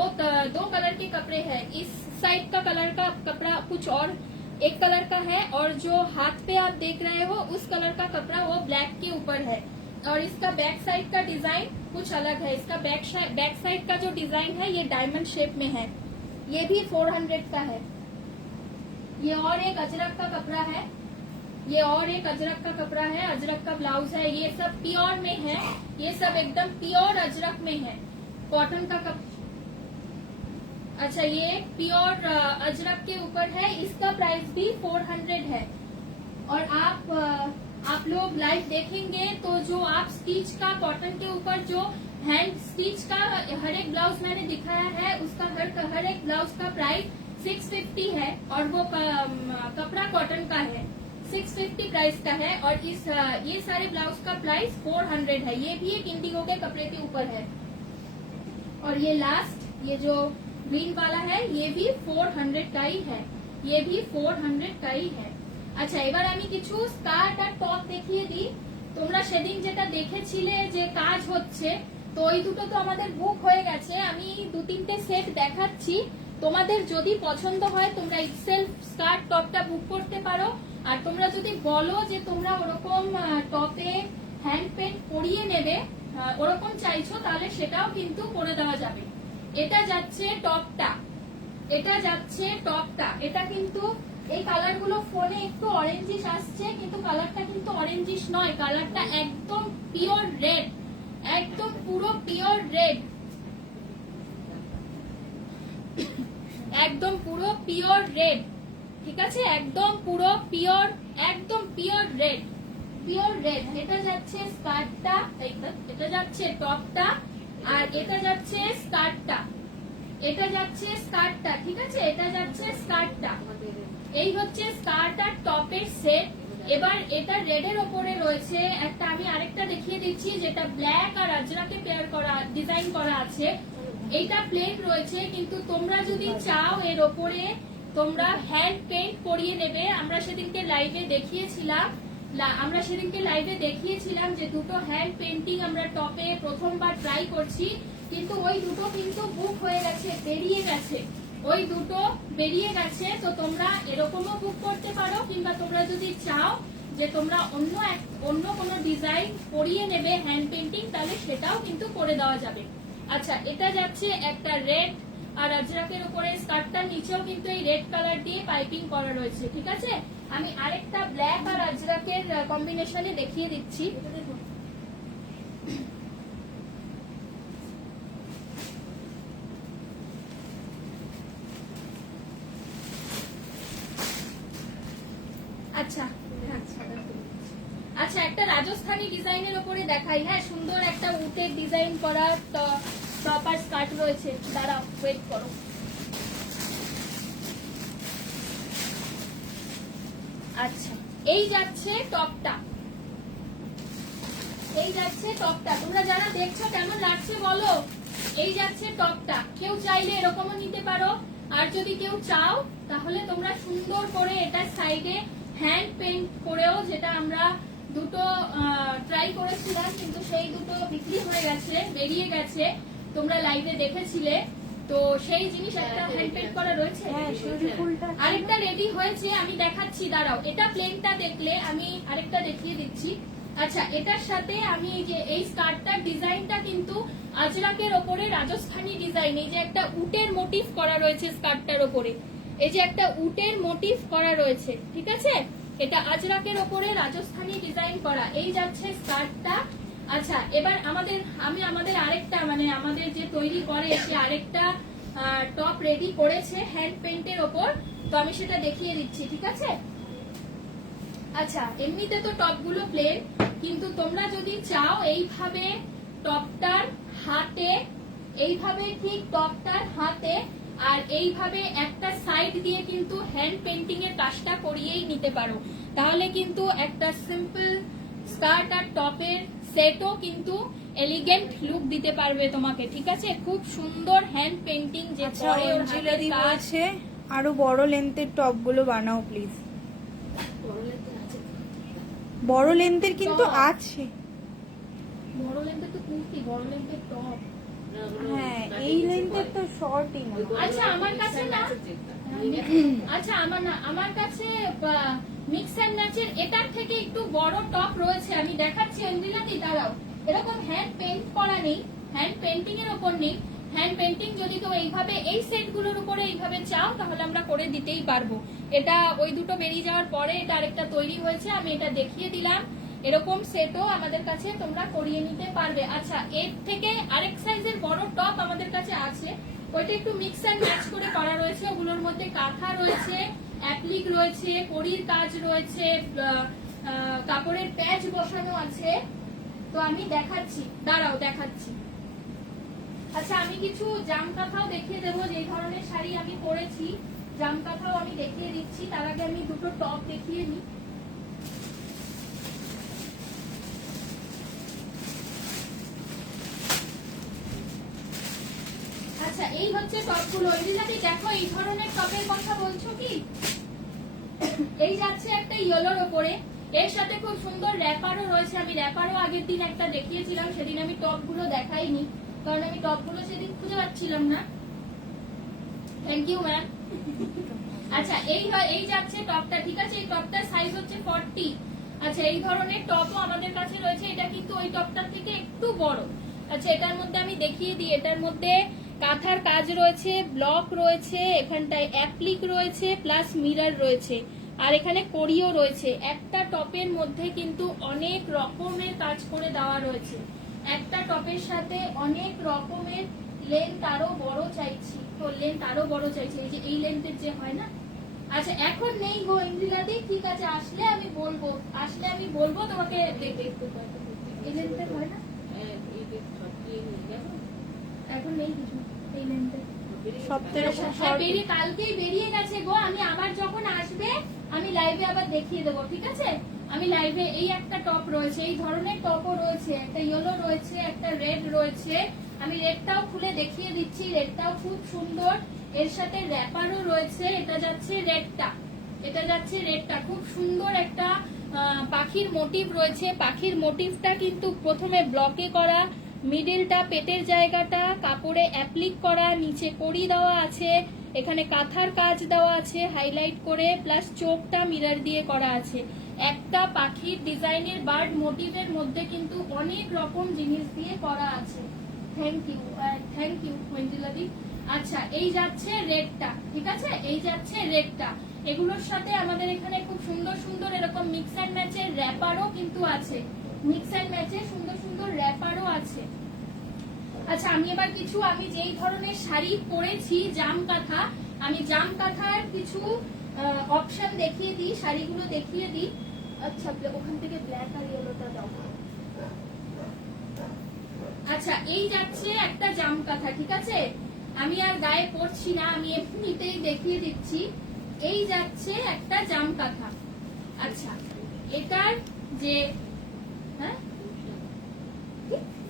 कलर के कपड़े हैं। इस साइड का कलर का कपड़ा कुछ और एक कलर का है, और जो हाथ पे आप देख रहे हो उस कलर का कपड़ा वो ब्लैक के ऊपर है। और इसका बैक साइड का डिजाइन कुछ अलग है। इसका बैक साइड का जो डिजाइन है ये डायमंड शेप में है। ये भी 400 का है। ये और एक अजरक का कपड़ा है, ये और एक अजरक का कपड़ा है, अजरक का ब्लाउज है। ये सब प्योर में है, ये सब एकदम प्योर अजरक में है, कॉटन का अच्छा, ये प्योर अजरक के ऊपर है। इसका प्राइस भी 400 है। और आप लोग लाइव देखेंगे तो जो आप स्टिच का कॉटन के ऊपर जो हैंड स्टिच का हर एक ब्लाउज मैंने दिखाया है, उसका हर एक ब्लाउज का प्राइस 650 है। और वो कपड़ा कॉटन का है, 650 प्राइस का है। और ये सारे ब्लाउज का प्राइस 400 है। ये भी एक इंडिगो के कपड़े के ऊपर है। और ये लास्ट, ये जो ग्रीन वाला है, ये भी 400 का ही है, ये भी 400 का ही है। আচ্ছা, এবার আমি কিছু স্কার্ট আর টপ দেখিয়ে দিই। তোমরা সেদিন যেটা দেখেছিলে যে কাজ হচ্ছে, তো ওই দুটো তো আমাদের বুক হয়ে গেছে। আমি 2-3টে সেট দেখাচ্ছি, তোমাদের যদি পছন্দ হয় তোমরা এক্সেল স্কার্ট টপটা বুক করতে পারো। আর তোমরা যদি বলো যে তোমরা ওরকম টপে হ্যান্ড পেন্ট করিয়ে নেবে, ওরকম চাইছো, তাহলে সেটাও কিন্তু করে দেওয়া যাবে। এটা যাচ্ছে টপটা, এটা যাচ্ছে টপটা। এটা কিন্তু এই কালার গুলো ফোনে একটু অরেঞ্জিশ আসছে, কিন্তু কালারটা কিন্তু অরেঞ্জিশ নয়, কালারটা একদম পিওর রেড, একদম পুরো পিওর রেড, একদম পুরো পিওর রেড, ঠিক আছে, একদম পুরো পিওর, একদম পিওর রেড, পিওর রেড। এটা যাচ্ছে স্কার্টটা, এটা যাচ্ছে টপটা, আর এটা যাচ্ছে স্কার্টটা, এটা যাচ্ছে স্কার্টটা, ঠিক আছে, এটা যাচ্ছে স্কার্টটা। এই হচ্ছে স্কার্ট আর টপের সেট। এবার এটা রেড এর ওপরে রয়েছে একটা, আমি আরেকটা দেখিয়ে দিচ্ছি যেটা ব্ল্যাক আর আজরাকে পেয়ার করা, ডিজাইন করা আছে। এইটা প্লেন রয়েছে, কিন্তু তোমরা যদি চাও এর ওপরে তোমরা হ্যান্ড পেইন্ট করিয়ে নেবে। আমরা সেদিনকে লাইভে দেখিয়েছিলাম যে দুটো হ্যান্ড পেইন্টিং আমরা টপে প্রথমবার ট্রাই করছি, কিন্তু ওই দুটো কিন্তু বুক হয়ে গেছে, বেরিয়ে গেছে, ওই দুটো বেরিয়ে গেছে। তো তোমরা এরকমও বুক করতে পারো, কিংবা তোমরা যদি চাও যে তোমরা অন্য কোনো ডিজাইন করিয়ে নেবে হ্যান্ড পেইন্টিং, তাহলে সেটাও কিন্তু করে দেওয়া যাবে। আচ্ছা, এটা যাচ্ছে একটা রেড আর আজরাকের উপরে, স্কার্টটার নিচেও কিন্তু এই রেড কালার দিয়ে পাইপিং করা রয়েছে, ঠিক আছে। আমি আরেকটা ব্ল্যাক আর আজরাকের কম্বিনেশনে দেখিয়ে দিচ্ছি। আচ্ছা আচ্ছা, একটা রাজস্থানী ডিজাইনের উপরে দেখাই। হ্যাঁ, সুন্দর একটা উটের ডিজাইন করা টপ আর স্কার্ট রয়েছে। দাঁড়াও, ওয়েট করো। আচ্ছা, এই যাচ্ছে টপটা, এই যাচ্ছে টপটা। তোমরা যারা দেখছো কেমন লাগছে বলো। এই যাচ্ছে টপটা। কেউ চাইলে এরকমও নিতে পারো, আর যদি কেউ চাও তাহলে তোমরা সুন্দর করে এটা সাইডে হ্যান্ড পেইন্ট করেও, যেটা আমরা দুটো ট্রাই করেছিলাম, কিন্তু সেই দুটো বিক্রি হয়ে গেছে, বেরিয়ে গেছে, তোমরা লাইভে দেখেছিলে। তো সেই জিনিস একটা হ্যান্ড পেইন্ট করা রয়েছে। আরেকটা রেডি হয়েছে, আমি দেখাচ্ছি, দাঁড়াও। এটা প্লেনটা দেখলে, আমি আরেকটা দেখিয়ে দিচ্ছি। আচ্ছা, এটার সাথে আমি যে এই স্কার্টটার ডিজাইনটা কিন্তু আজরাকের ওপরে রাজস্থানী ডিজাইন, এই যে একটা উটের মোটিভ করা রয়েছে স্কার্টটার ওপরে, এই যে একটা উটের মোটিভ করা রয়েছে, ঠিক আছে। এটা আজরাকের ওপরে রাজস্থানী ডিজাইন করা। এই যাচ্ছে স্কার্টটা। আচ্ছা, এবার আমাদের আরেকটা, মানে আমাদের যে তৈরি করে সে আরেকটা টপ রেডি করেছে হ্যান্ড পেইন্টের ওপর, তো আমি সেটা দেখিয়ে দিচ্ছি, ঠিক আছে। আচ্ছা, এমনিতে তো টপগুলো প্লেন, কিন্তু তোমরা যদি চাও এইভাবে টপটার হাতে, এইভাবে ঠিক টপটার হাতে, আর এইভাবে একটা সাইড দিয়ে কিন্তু হ্যান্ড পেইন্টিং এর কাজটা করিয়েই নিতে পারো, তাহলে কিন্তু একটা সিম্পল স্কার্ট আর টপের সেটও কিন্তু এলিগেন্ট লুক দিতে পারবে তোমাকে, ঠিক আছে। খুব সুন্দর হ্যান্ড পেইন্টিং যে পরে ওর হাতের কাজ। আরো বড় লেন্থের টপ গুলো বানাও প্লিজ। বড় লেন্থের কিন্তু আছে, বড় লেন্থের তো কুর্তি, বড় লেন্থের টপ। হ্যাঁ, এই লেন্থের তো শর্টই। আচ্ছা, আমার কাছে না, আচ্ছা আমার কাছে মিক্স এন্ড ম্যাচের এটার থেকে একটু বড় টপ রয়েছে, আমি দেখাচ্ছি অঞ্জলিদি, দাঁড়াও। এরকম হ্যান্ড পেইন্ট করা নেই, হ্যান্ড পেইন্টিং এর উপর নেই। হ্যান্ড পেইন্টিং যদি কেউ এইভাবে এই সেটগুলোর উপরে এইভাবে চাও, তাহলে আমরা করে দিতেই পারবো। এটা ওই দুটো বেরিয়ে যাওয়ার পরে এটা আরেকটা তৈরি হয়েছে, আমি এটা দেখিয়ে দিলাম। এরকম সেটও আমাদের কাছে তোমরা করিয়ে নিতে পারবে। আচ্ছা, এর থেকে আরেক সাইজের বড় টপ আমাদের কাছে আছে, ওইটা একটু মিক্স এন্ড ম্যাচ করে করা রয়েছে। ওগুলোর মধ্যে কাঁথা রয়েছে, অ্যাপ্লিক রয়েছে, কড়ির কাজ রয়েছে, কাপড়ের প্যাচ বসানো আছে। তো আমি দেখাচ্ছি, দাঁড়াও দেখাচ্ছি। আচ্ছা, আমি কিছু জাম কাঁথাও দেখিয়ে দেবো, যে ধরনের শাড়ি আমি পরেছি, জাম কাঁথাও আমি দেখিয়ে দিচ্ছি। তার আগে আমি দুটো টপ দেখিয়ে নিই। আচ্ছা, এই হচ্ছে টপগুলো। যদি দেখো, এই ধরনের টপের কথা বলছো কি? এই যাচ্ছে একটা ইয়েলোর ওপরে, এর সাথে খুব সুন্দর র্যাপারও রয়েছে। আমি র্যাপারও আগের দিন একটা দেখিয়েছিলাম, সেদিন আমি টপগুলো দেখাইনি, কারণ আমি টপগুলো সেদিন খুঁজে পাচ্ছিলাম না। Thank you ma'am. আচ্ছা এই যাচ্ছে টপটা, ঠিক আছে? এই টপটার সাইজ হচ্ছে 40। আচ্ছা এই ধরনের টপও আমাদের কাছে রয়েছে, এটা কিন্তু ওই টপটার থেকে একটু বড়। আচ্ছা এটার মধ্যে আমি দেখিয়ে দিই, এটার মধ্যে কাঁথার কাজ রয়েছে, ব্লক রয়েছে, এখানটায় অ্যাপ্লিক রয়েছে, প্লাস মিরর রয়েছে, আর এখানে কড়িও রয়েছে। একটা টপের মধ্যে কিন্তু অনেক রকমের কাজ করে দেওয়া রয়েছে। একটা টপের সাথে অনেক রকমের লেন্থ আরো বড় চাইছি, তো লেন্থ আরো বড় চাইছি, এই যে এই লেন্থের যে হয় না। আচ্ছা এখন নেই গো ইন্দ্রিলাদি, ঠিক আছে আসলে আমি বলবো তোমাকে দেখতে পারবে। এই লেন্থের হয় না, এখন নেই কিছু এই লেন্থের। সব তো এরকম হ্যাঁ, কালকেই বেরিয়ে গেছে গো। আমি আবার যখন আসবে আমি লাইভে আবার দেখিয়ে দেবো, ঠিক আছে? আমি লাইভে এই একটা টপ রয়েছে, এই ধরনের টপও রয়েছে, একটা ইয়েলো রয়েছে, একটা রেড রয়েছে। আমি রেডটাও খুলে দেখিয়ে দিচ্ছি, রেডটাও খুব সুন্দর, এর সাথে র্যাপারও রয়েছে। এটা যাচ্ছে রেডটা, খুব সুন্দর একটা পাখির মোটিভ রয়েছে। পাখির মোটিভটা কিন্তু প্রথমে ব্লকে করা, মিডিলটা পেটের জায়গাটা কাপড়ে অ্যাপ্লিক করা, নিচে কড়ি দেওয়া আছে, এখানে কাঁথার কাজ দেওয়া আছে হাইলাইট করে, প্লাস চোখটা মিরর দিয়ে করা আছে। একটা পাখির ডিজাইনের বার্ড মোটিভের মধ্যে কিন্তু অনেক রকম জিনিস দিয়ে করা আছে। থ্যাংক ইউ মঞ্জুলাদি। আচ্ছা এই যাচ্ছে রেডটা, ঠিক আছে? এই যাচ্ছে রেডটা। এগুলোর সাথে আমাদের এখানে খুব সুন্দর সুন্দর এরকম মিক্স অ্যান্ড ম্যাচের র্যাপারও কিন্তু আছে, মিক্স অ্যান্ড ম্যাচে সুন্দর সুন্দর র্যাপারও আছে। আচ্ছা আমি এবার কিছু, আমি যেই ধরনের শাড়ি পরেছি জাম কাঁথা, আমি জাম কাঁথার কিছু অপশন দেখিয়ে দিই, শাড়িগুলো দেখিয়ে দিই। আচ্ছা ওখান থেকে ব্ল্যাক আর ইয়েলোটা দাও। আচ্ছা এই যাচ্ছে একটা জাম কাঁথা, ঠিক আছে? আমি আর গায়ে পরছি না, আমি এমনিতেই দেখিয়ে দিচ্ছি। এই যাচ্ছে একটা জাম কাঁথা। আচ্ছা এটার যে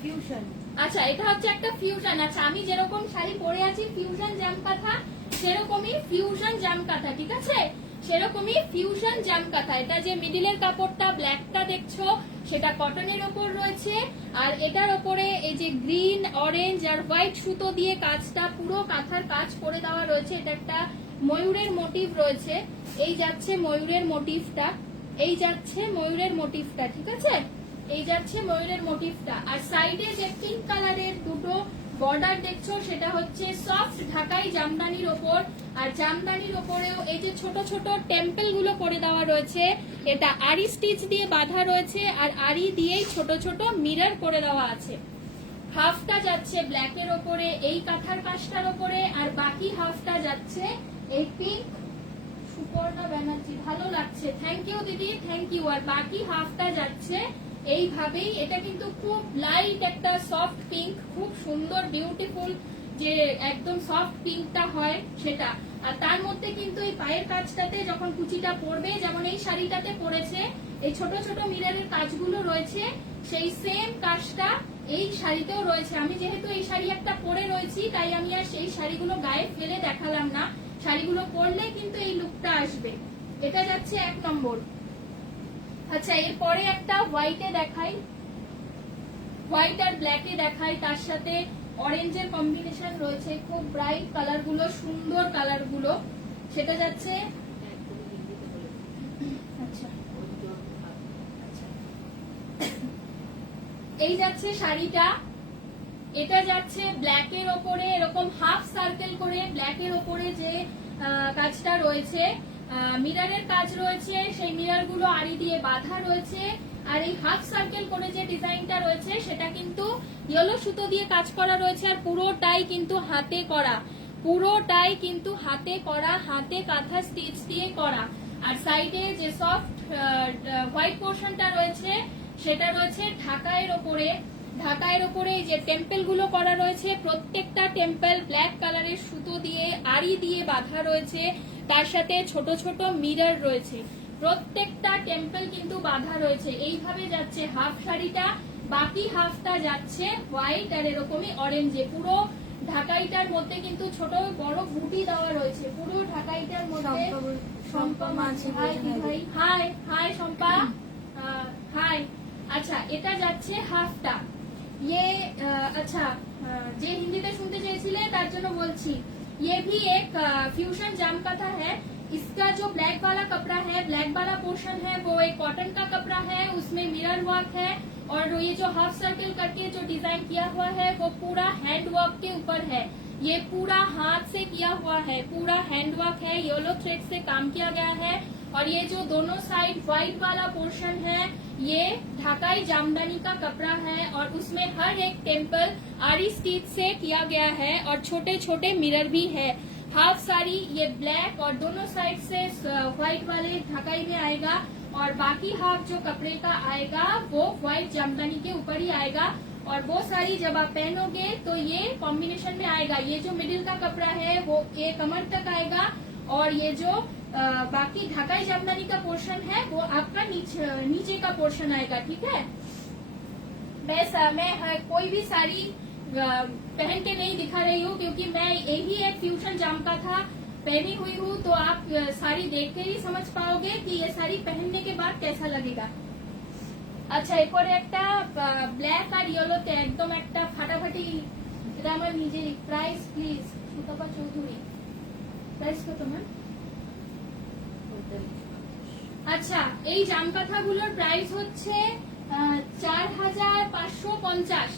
ফিউশন, আচ্ছা এটা হচ্ছে একটা ফিউশন। আচ্ছা আমি যেরকম শাড়ি পরে আছি ফিউশন জাম কাঁথা, সেরকমই ফিউশন জাম কাঁথা, ঠিক আছে? সেরকমই ফিউশন জাম কাঁথা। এটা যে মিডিলের কাপড়টা ব্ল্যাকটা দেখছো সেটা কটনের ওপর রয়েছে, আর এটার ওপরে এই যে গ্রিন, অরেঞ্জ আর হোয়াইট সুতো দিয়ে কাজটা, পুরো কাঁথার কাজ করে দেওয়া রয়েছে। এটা একটা ময়ূরের মোটিভ রয়েছে। এই যাচ্ছে ময়ূরের মোটিভটা, ঠিক আছে? এই যাচ্ছে ময়ূরের মোটিভটা। আর সাইডে যে পিঙ্ক কালারের দুটো বর্ডার দেখছো সেটা হচ্ছে সফট ঢাকাই জামদানির ওপর, আর জামদানির ওপরেও এই যে ছোট ছোট টেম্পল গুলো করে দেওয়া রয়েছে, এটা আরি স্টিচ দিয়ে বাঁধা রয়েছে, আর আরি দিয়েই ছোট ছোট মিরর করে দেওয়া আছে। হাফটা যাচ্ছে ব্ল্যাকের ওপরে এই কাঁথার কাজটার ওপরে, আর বাকি হাফটা যাচ্ছে এই পিঙ্ক। সুপর্ণা ব্যানার্জি, ভালো লাগছে, থ্যাংক ইউ দিদি, থ্যাংক ইউ। আর বাকি হাফটা যাচ্ছে এইভাবেই। এটা কিন্তু খুব লাইট একটা সফট পিঙ্ক, খুব সুন্দর বিউটিফুল, যে একদম সফট পিঙ্কটা হয় সেটা। আর তার মধ্যে কিন্তু এই পায়ের কাজটাতে যখন কুচিটা পড়বে, যেমন এই শাড়িটাতে পড়েছে, এই ছোট ছোট মিররের কাজগুলো রয়েছে, সেই সেম কাজটা এই শাড়িতেও রয়েছে। আমি যেহেতু এই শাড়ি একটা পরে রয়েছি, তাই আমি আর সেই শাড়িগুলো গায়ে ফেলে দেখালাম না, শাড়িগুলো পরলে কিন্তু এই লুকটা আসবে। এটা যাচ্ছে 1 নম্বর। আচ্ছা এরপরে একটা হোয়াইটে দেখাই, হোয়াইট আর ব্ল্যাকে দেখাই, তার সাথে অরেঞ্জের কম্বিনেশন রয়েছে, খুব ব্রাইট কালার গুলো, সুন্দর কালার গুলো। সেটা যাচ্ছে আচ্ছা এই যাচ্ছে শাড়িটা, এটা যাচ্ছে ব্ল্যাকের ওপরে এরকম হাফ সার্কেল করে, ব্ল্যাকের ওপরে যে কাজটা রয়েছে, মিররের কাজ রয়েছে, সেই মিরর গুলো আড়ি দিয়ে বাঁধা রয়েছে। আর এই হাফ সার্কেল করে যে ডিজাইনটা রয়েছে সেটা কিন্তু ইয়েলো সুতো দিয়ে কাজ করা রয়েছে, আর পুরোটাই কিন্তু হাতে করা, হাতে কাঁথা স্টিচ দিয়ে করা। আর সাইডে যে সফট হোয়াইট পোর্শনটা রয়েছে সেটা রয়েছে ঢাকাইয়ের ওপরে এই যে টেম্পল গুলো করা রয়েছে, প্রত্যেকটা টেম্পল ব্ল্যাক কালারের সুতো দিয়ে আড়ি দিয়ে বাঁধা রয়েছে, তার সাথে ছোট ছোট মিরর রয়েছে, প্রত্যেকটা টেম্পল কিন্তু বাঁধা রয়েছে। এইভাবে যাচ্ছে হাফ শাড়িটা, বাকি হাফটা যাচ্ছে হোয়াইট আর এরকমই অরেঞ্জে। পুরো ঢাকাইটার মধ্যে কিন্তু ছোট বড় বুটি দেওয়া রয়েছে, পুরো ঢাকাইটার মধ্যে। শম্পা মাঝি, হাই শম্পা, হাই। আচ্ছা এটা যাচ্ছে হাফটা। আচ্ছা যে হিন্দিতে শুনতে চেয়েছিলে তার জন্য বলছি, ये भी एक फ्यूजन जाम काथा है। इसका जो ब्लैक वाला कपड़ा है, ब्लैक वाला पोर्शन है, वो एक कॉटन का कपड़ा है, उसमें मिरर वर्क है और ये जो हाफ सर्कल करके जो डिजाइन किया हुआ है वो पूरा हैंड वर्क के ऊपर है। ये पूरा हाथ से किया हुआ है, पूरा हैंड वर्क है, येलो थ्रेड से काम किया गया है। और ये जो दोनों साइड व्हाइट वाला पोर्शन है ये ढाकाई जामदानी का कपड़ा है और उसमें हर एक टेम्पल आरी स्टिच से किया गया है और छोटे छोटे मिरर भी है। हाफ साड़ी ये ब्लैक और दोनों साइड से व्हाइट वाले ढाकाई में आएगा और बाकी हाफ जो कपड़े का आएगा वो व्हाइट जामदानी के ऊपर ही आएगा। और वो साड़ी जब आप पहनोगे तो ये कॉम्बिनेशन में आएगा। ये जो मिडिल का कपड़ा है वो ये कमर तक आएगा और ये जो बाकी ढाकाई जामदानी का पोर्शन है वो आपका नीचे का पोर्शन आएगा। ठीक है, मैं कोई भी साड़ी पहन के नहीं दिखा रही हूँ क्योंकि मैं यही एक फ्यूजन जाम का था पहनी हुई हूँ, तो आप साड़ी देख के ही समझ पाओगे कि ये साड़ी पहनने के बाद कैसा लगेगा। আচ্ছা এরপরে একটা ব্ল্যাক আর ইয়েলোতে একদম একটা ফাটাফাটি, এটা আমার নিজেরই। Price please Sutapa Chowdhury, price কত ম্যাম? আচ্ছা এই জামকাথাগুলোর প্রাইস হচ্ছে 4550।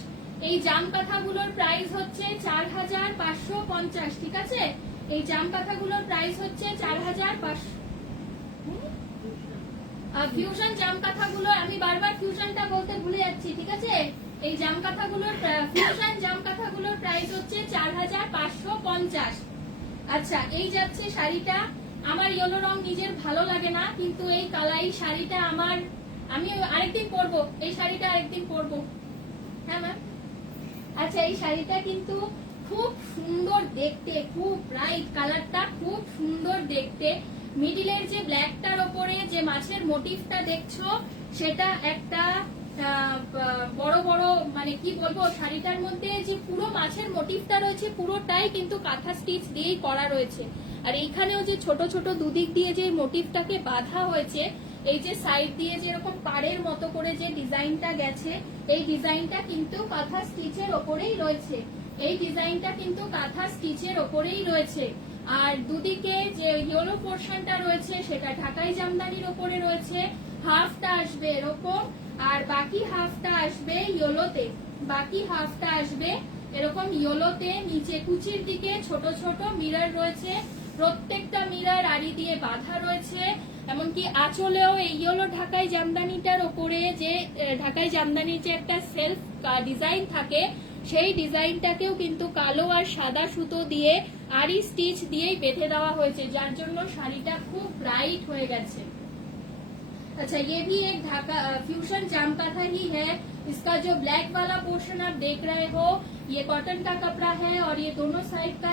এই জামকাথাগুলোর প্রাইস হচ্ছে 4550। ঠিক আছে, এই জামকাথাগুলোর প্রাইস হচ্ছে 4500। ফিউশন জাম কাঁথাগুলো আমি বারবার ফিউশনটা বলতে ভুলে যাচ্ছি। ঠিক আছে, এই জাম কাঁথাগুলোর ফিউশন জাম কাঁথাগুলোর প্রাইস হচ্ছে 4550। আচ্ছা এই যাচ্ছে শাড়িটা। আমার ইয়েলো রং নিজের ভালো লাগে না কিন্তু এই কালাই শাড়িটা আমি আরেকদিন পরবো, এই শাড়িটা আরেকদিন পরবো। হ্যাঁ ম্যাম। আচ্ছা এই শাড়িটা কিন্তু খুব সুন্দর দেখতে, খুব ব্রাইট কালারটা, খুব সুন্দর দেখতে। মিডিলের যে ব্ল্যাকটার ওপরে যে মাছের মোটিভটা দেখছো সেটা একটা বড় বড় মানে কি বলবো, শাড়িটার মধ্যে যে পুরো মাছের মোটিভটা রয়েছে পুরোটাই কিন্তু কাঁথা স্টিচ দিয়েই করা রয়েছে। আর এইখানেও যে ছোট ছোট দুদিক দিয়ে যে মোটিভটাকে বাঁধা হয়েছে, এই যে সাইড দিয়ে যেরকম পাড়ের মতো করে যে ডিজাইনটা গেছে, এই ডিজাইনটা কিন্তু কাঁথা স্টিচের ওপরেই রয়েছে। এই ডিজাইনটা কিন্তু কাঁথা স্টিচের ওপরেই রয়েছে। আর দুদিকে যে ইয়েলো পোর্শনটা রয়েছে সেটা ঢাকাই জামদানির ওপরে রয়েছে। হাফটা আসবে এরকম আর বাকি হাফটা আসবে ইয়েলোতে, বাকি হাফটা আসবে এরকম ইয়েলোতে। নিচে কুচির দিকে ছোট ছোট মিরর রয়েছে, প্রত্যেকটা মিরর আড়ি দিয়ে বাঁধা রয়েছে। এমনকি আঁচলেও এই ইয়েলো ঢাকাই জামদানিটার ওপরে যে ঢাকাই জামদানির যে একটা সেলফ ডিজাইন থাকে সেই ডিজাইনটাকেও কিন্তু কালো আর সাদা সুতো দিয়ে আরি স্টিচ দিয়েই বেঁধে দেওয়া হয়েছে, যার জন্য শাড়িটা খুব ব্রাইট হয়ে গেছে। अच्छा ये भी एक ढाका फ्यूजन जाम काथा ही है। इसका जो ब्लैक वाला पोर्शन आप देख रहे हो ये कॉटन का कपड़ा है और ये दोनों साइड का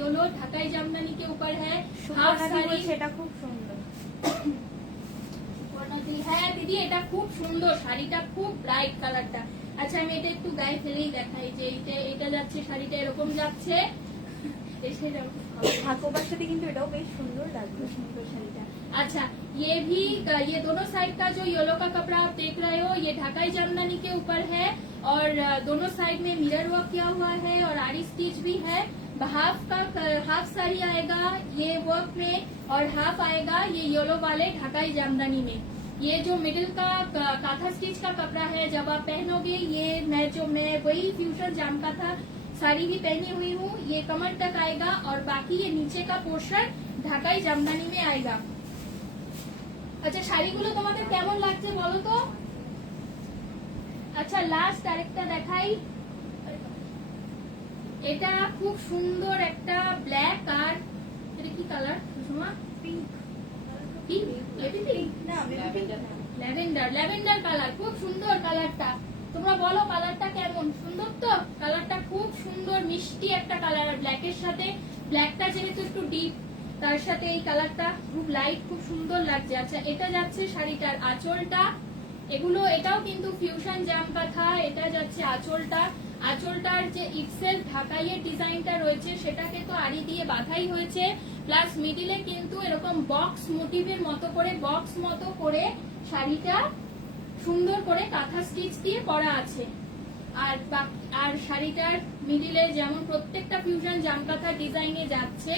योलो ढाकाई जामदानी के ऊपर है। हाफ साड़ी সেটা খুব সুন্দর হ্যাঁ দিদি এটা খুব সুন্দর, শাড়িটা খুব ব্রাইট কালারটা। আচ্ছা আমি এটা একটু গায়ে ফেলেই দেখাই যে এটা যাচ্ছে, শাড়িটা এরকম যাচ্ছে। ঠাকুরবার সাথে কিন্তু এটাও বেশ সুন্দর লাগবে, সুন্দর শাড়িটা। अच्छा ये दोनों साइड का जो येलो का कपड़ा आप देख रहे हो ये ढाकाई जामदानी के ऊपर है और दोनों साइड में मिरर वर्क किया हुआ है और आरी स्टिच भी है। हाफ साड़ी आएगा ये वर्क में और हाफ आएगा ये येलो वाले ढाकाई जामदानी में। ये जो मिडिल का काथा स्टिच का कपड़ा है जब आप पहनोगे ये मैं वही फ्यूजन जाम का था साड़ी भी पहनी हुई हूँ, ये कमर तक आएगा और बाकी ये नीचे का पोर्शन ढाकाई जामदानी में आएगा। আচ্ছা শাড়িগুলো তোমাদের কেমন লাগছে বলো তো। আচ্ছা লাস্ট আরেকটা দেখাই, এটা খুব সুন্দর একটা ব্ল্যাক আর এটা কি কালার সুষমা? ল্যাভেন্ডার কালার, খুব সুন্দর কালারটা। তোমরা বলো কালারটা কেমন, সুন্দর তো? কালারটা খুব সুন্দর মিষ্টি একটা কালার আর ব্ল্যাকের সাথে ব্ল্যাকটা যেহেতু একটু ডিপ তার সাথে এই কালারটা খুব লাইট, খুব সুন্দর লাগছে। আচ্ছা এটা যাচ্ছে শাড়িটার আঁচলটা, এটাও কিন্তু ফিউশন জাম কাঁথা। এটা যাচ্ছে আঁচলটা, আঁচলটার যে ইটসেলফ ঢাকাইয়ের ডিজাইনটা রয়েছে সেটাকে তো আড়ি দিয়ে বাঁধাই হয়েছে, প্লাস মিডিলে কিন্তু এরকম বক্স মোটিভের মতো করে বক্স মতো করে শাড়িটা সুন্দর করে কাঁথা স্টিচ দিয়ে করা আছে। আর শাড়িটার মিডিলে যেমন প্রত্যেকটা ফিউশন জামকাথা ডিজাইনে যাচ্ছে,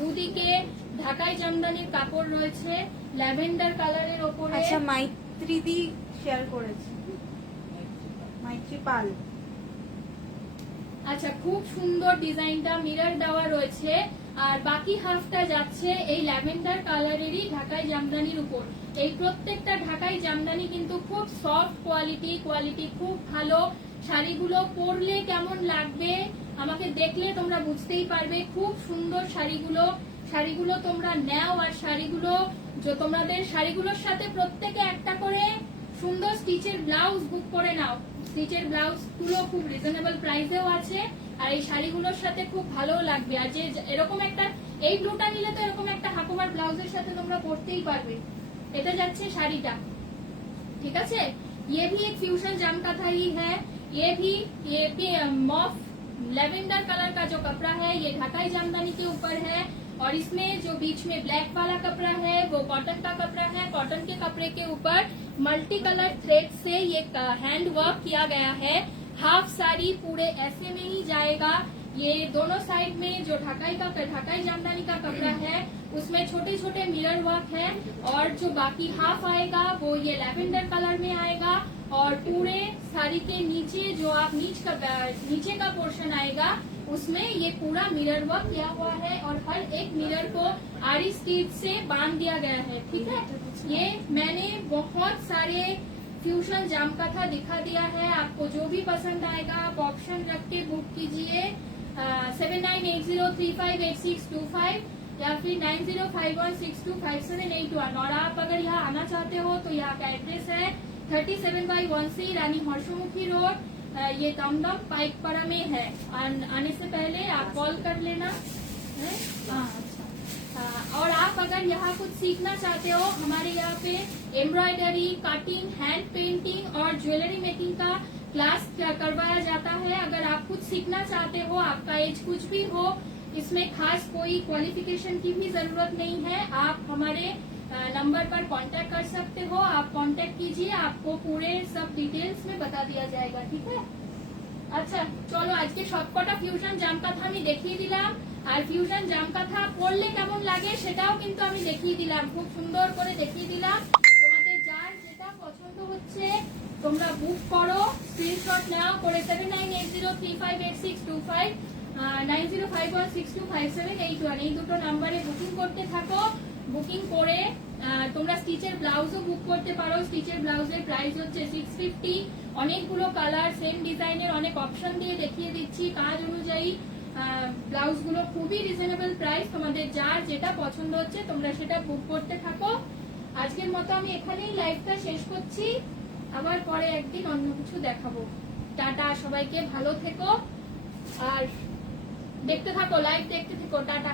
দুদিকে ঢাকাই জামদানির কাপড় রয়েছে ল্যাভেন্ডার কালারের ওপরে। আচ্ছা, মাইত্রি দি শেয়ার করেছে, মাইত্রি পাল। আচ্ছা, খুব সুন্দর ডিজাইনটা মিরর দেওয়া রয়েছে, আর বাকি হাফটা যাচ্ছে এই ল্যাভেন্ডার কালারেরই ঢাকাই জামদানির উপর। এই প্রত্যেকটা ঢাকাই জামদানি কিন্তু খুব সফট কোয়ালিটি খুব ভালো। শাড়িগুলো পরলে কেমন লাগবে আমাকে দেখলে তোমরা বুঝতেই পারবে। খুব সুন্দর শাড়িগুলো তোমরা নাও, আর তোমাদের শাড়িগুলোর সাথে প্রত্যেকে একটা করে সুন্দর স্টিচের ব্লাউজ বুক করে নাও। স্টিচের ব্লাউজ গুলো খুব রিজনেবল প্রাইসেও আছে, আর এই শাড়িগুলোর সাথে খুব ভালো লাগবে। আর যে এরকম একটা, এই ব্লুটা নিলে তো এরকম একটা হাকুমার ব্লাউজের সাথে তোমরা পরতেই পারবে। এটা যাচ্ছে শাড়িটা, ঠিক আছে। ये भी एक फ्यूजन जामकाथा ही है। ये भी मॉफ लेवेंडर कलर का जो कपड़ा है ये ढाकाई जामदानी के ऊपर है, और इसमें जो बीच में ब्लैक वाला कपड़ा है वो कॉटन का कपड़ा है। कॉटन के कपड़े के ऊपर मल्टी कलर थ्रेड से ये हैंड वर्क किया गया है। हाफ साड़ी पूरे ऐसे में ही जाएगा। ये दोनों साइड में जो ढाकाई जामदानी का कपड़ा है उसमें छोटे छोटे मिरर वर्क है, और जो बाकी हाफ आएगा वो ये लैवेंडर कलर में आएगा। और पूरे साड़ी के नीचे जो आप नीचे का पोर्शन आएगा उसमें ये पूरा मिरर वर्क किया हुआ है, और हर एक मिरर को आरी स्टीच से बांध दिया गया है, ठीक है। ये मैंने बहुत सारे फ्यूजन जामकाथा दिखा दिया है। आपको जो भी पसंद आएगा आप ऑप्शन रख के बुक कीजिए 7980358625 या फिर 9051625781। और आप अगर यहाँ आना चाहते हो तो यहाँ का एड्रेस है 37/1C रानी हर्षमुखी रोड, ये दमदम पाइकपाड़ा में है। आने से पहले आप कॉल कर लेना है। और आप अगर यहाँ कुछ सीखना चाहते हो, हमारे यहाँ पे एम्ब्रॉयडरी, कटिंग, हैंड पेंटिंग और ज्वेलरी मेकिंग का क्लास करवाया जाता है। अगर आप कुछ सीखना चाहते हो, आपका एज कुछ भी हो, इसमें खास कोई क्वालिफिकेशन की भी जरूरत नहीं है। आप हमारे नंबर पर कांटेक्ट कर सकते हो। आप कांटेक्ट कीजिए, आपको पूरे सब डिटेल्स में बता दिया जाएगा, ठीक है। আচ্ছা চলো, আজকে সবকটা ফিউশন জামকাথা আমি দেখিয়ে দিলাম, আর ফিউশন জামকাথা পরলে কেমন লাগে সেটাও কিন্তু আমি দেখিয়ে দিলাম, খুব সুন্দর করে দেখিয়ে দিলাম। তোমাদের যার যেটা পছন্দ হচ্ছে তোমরা বুক করো, স্ক্রিনশট নাও করে 7980358625 9051625781 এই দুটো নাম্বারে বুকিং করতে থাকো। বুকিং করে তোমরা স্টিচের ব্লাউজও বুক করতে পারো। স্টিচের ব্লাউজের প্রাইস হচ্ছে 650। অনেকগুলো কালার, সেম ডিজাইনের অনেক অপশন দিয়ে দেখিয়ে দিচ্ছি। কাজ অনুযায়ী ব্লাউজ গুলো খুবই রিজনেবল প্রাইস। তোমাদের যার যেটা পছন্দ হচ্ছে তোমরা সেটা বুক করতে থাকো। আজকের মতো আমি এখানেই লাইভটা শেষ করছি, আবার পরে একদিন অন্য কিছু দেখাবো। টাটা, সবাইকে ভালো থেকো আর দেখতে থাকো, লাইভ দেখতে থাকো। টাটা।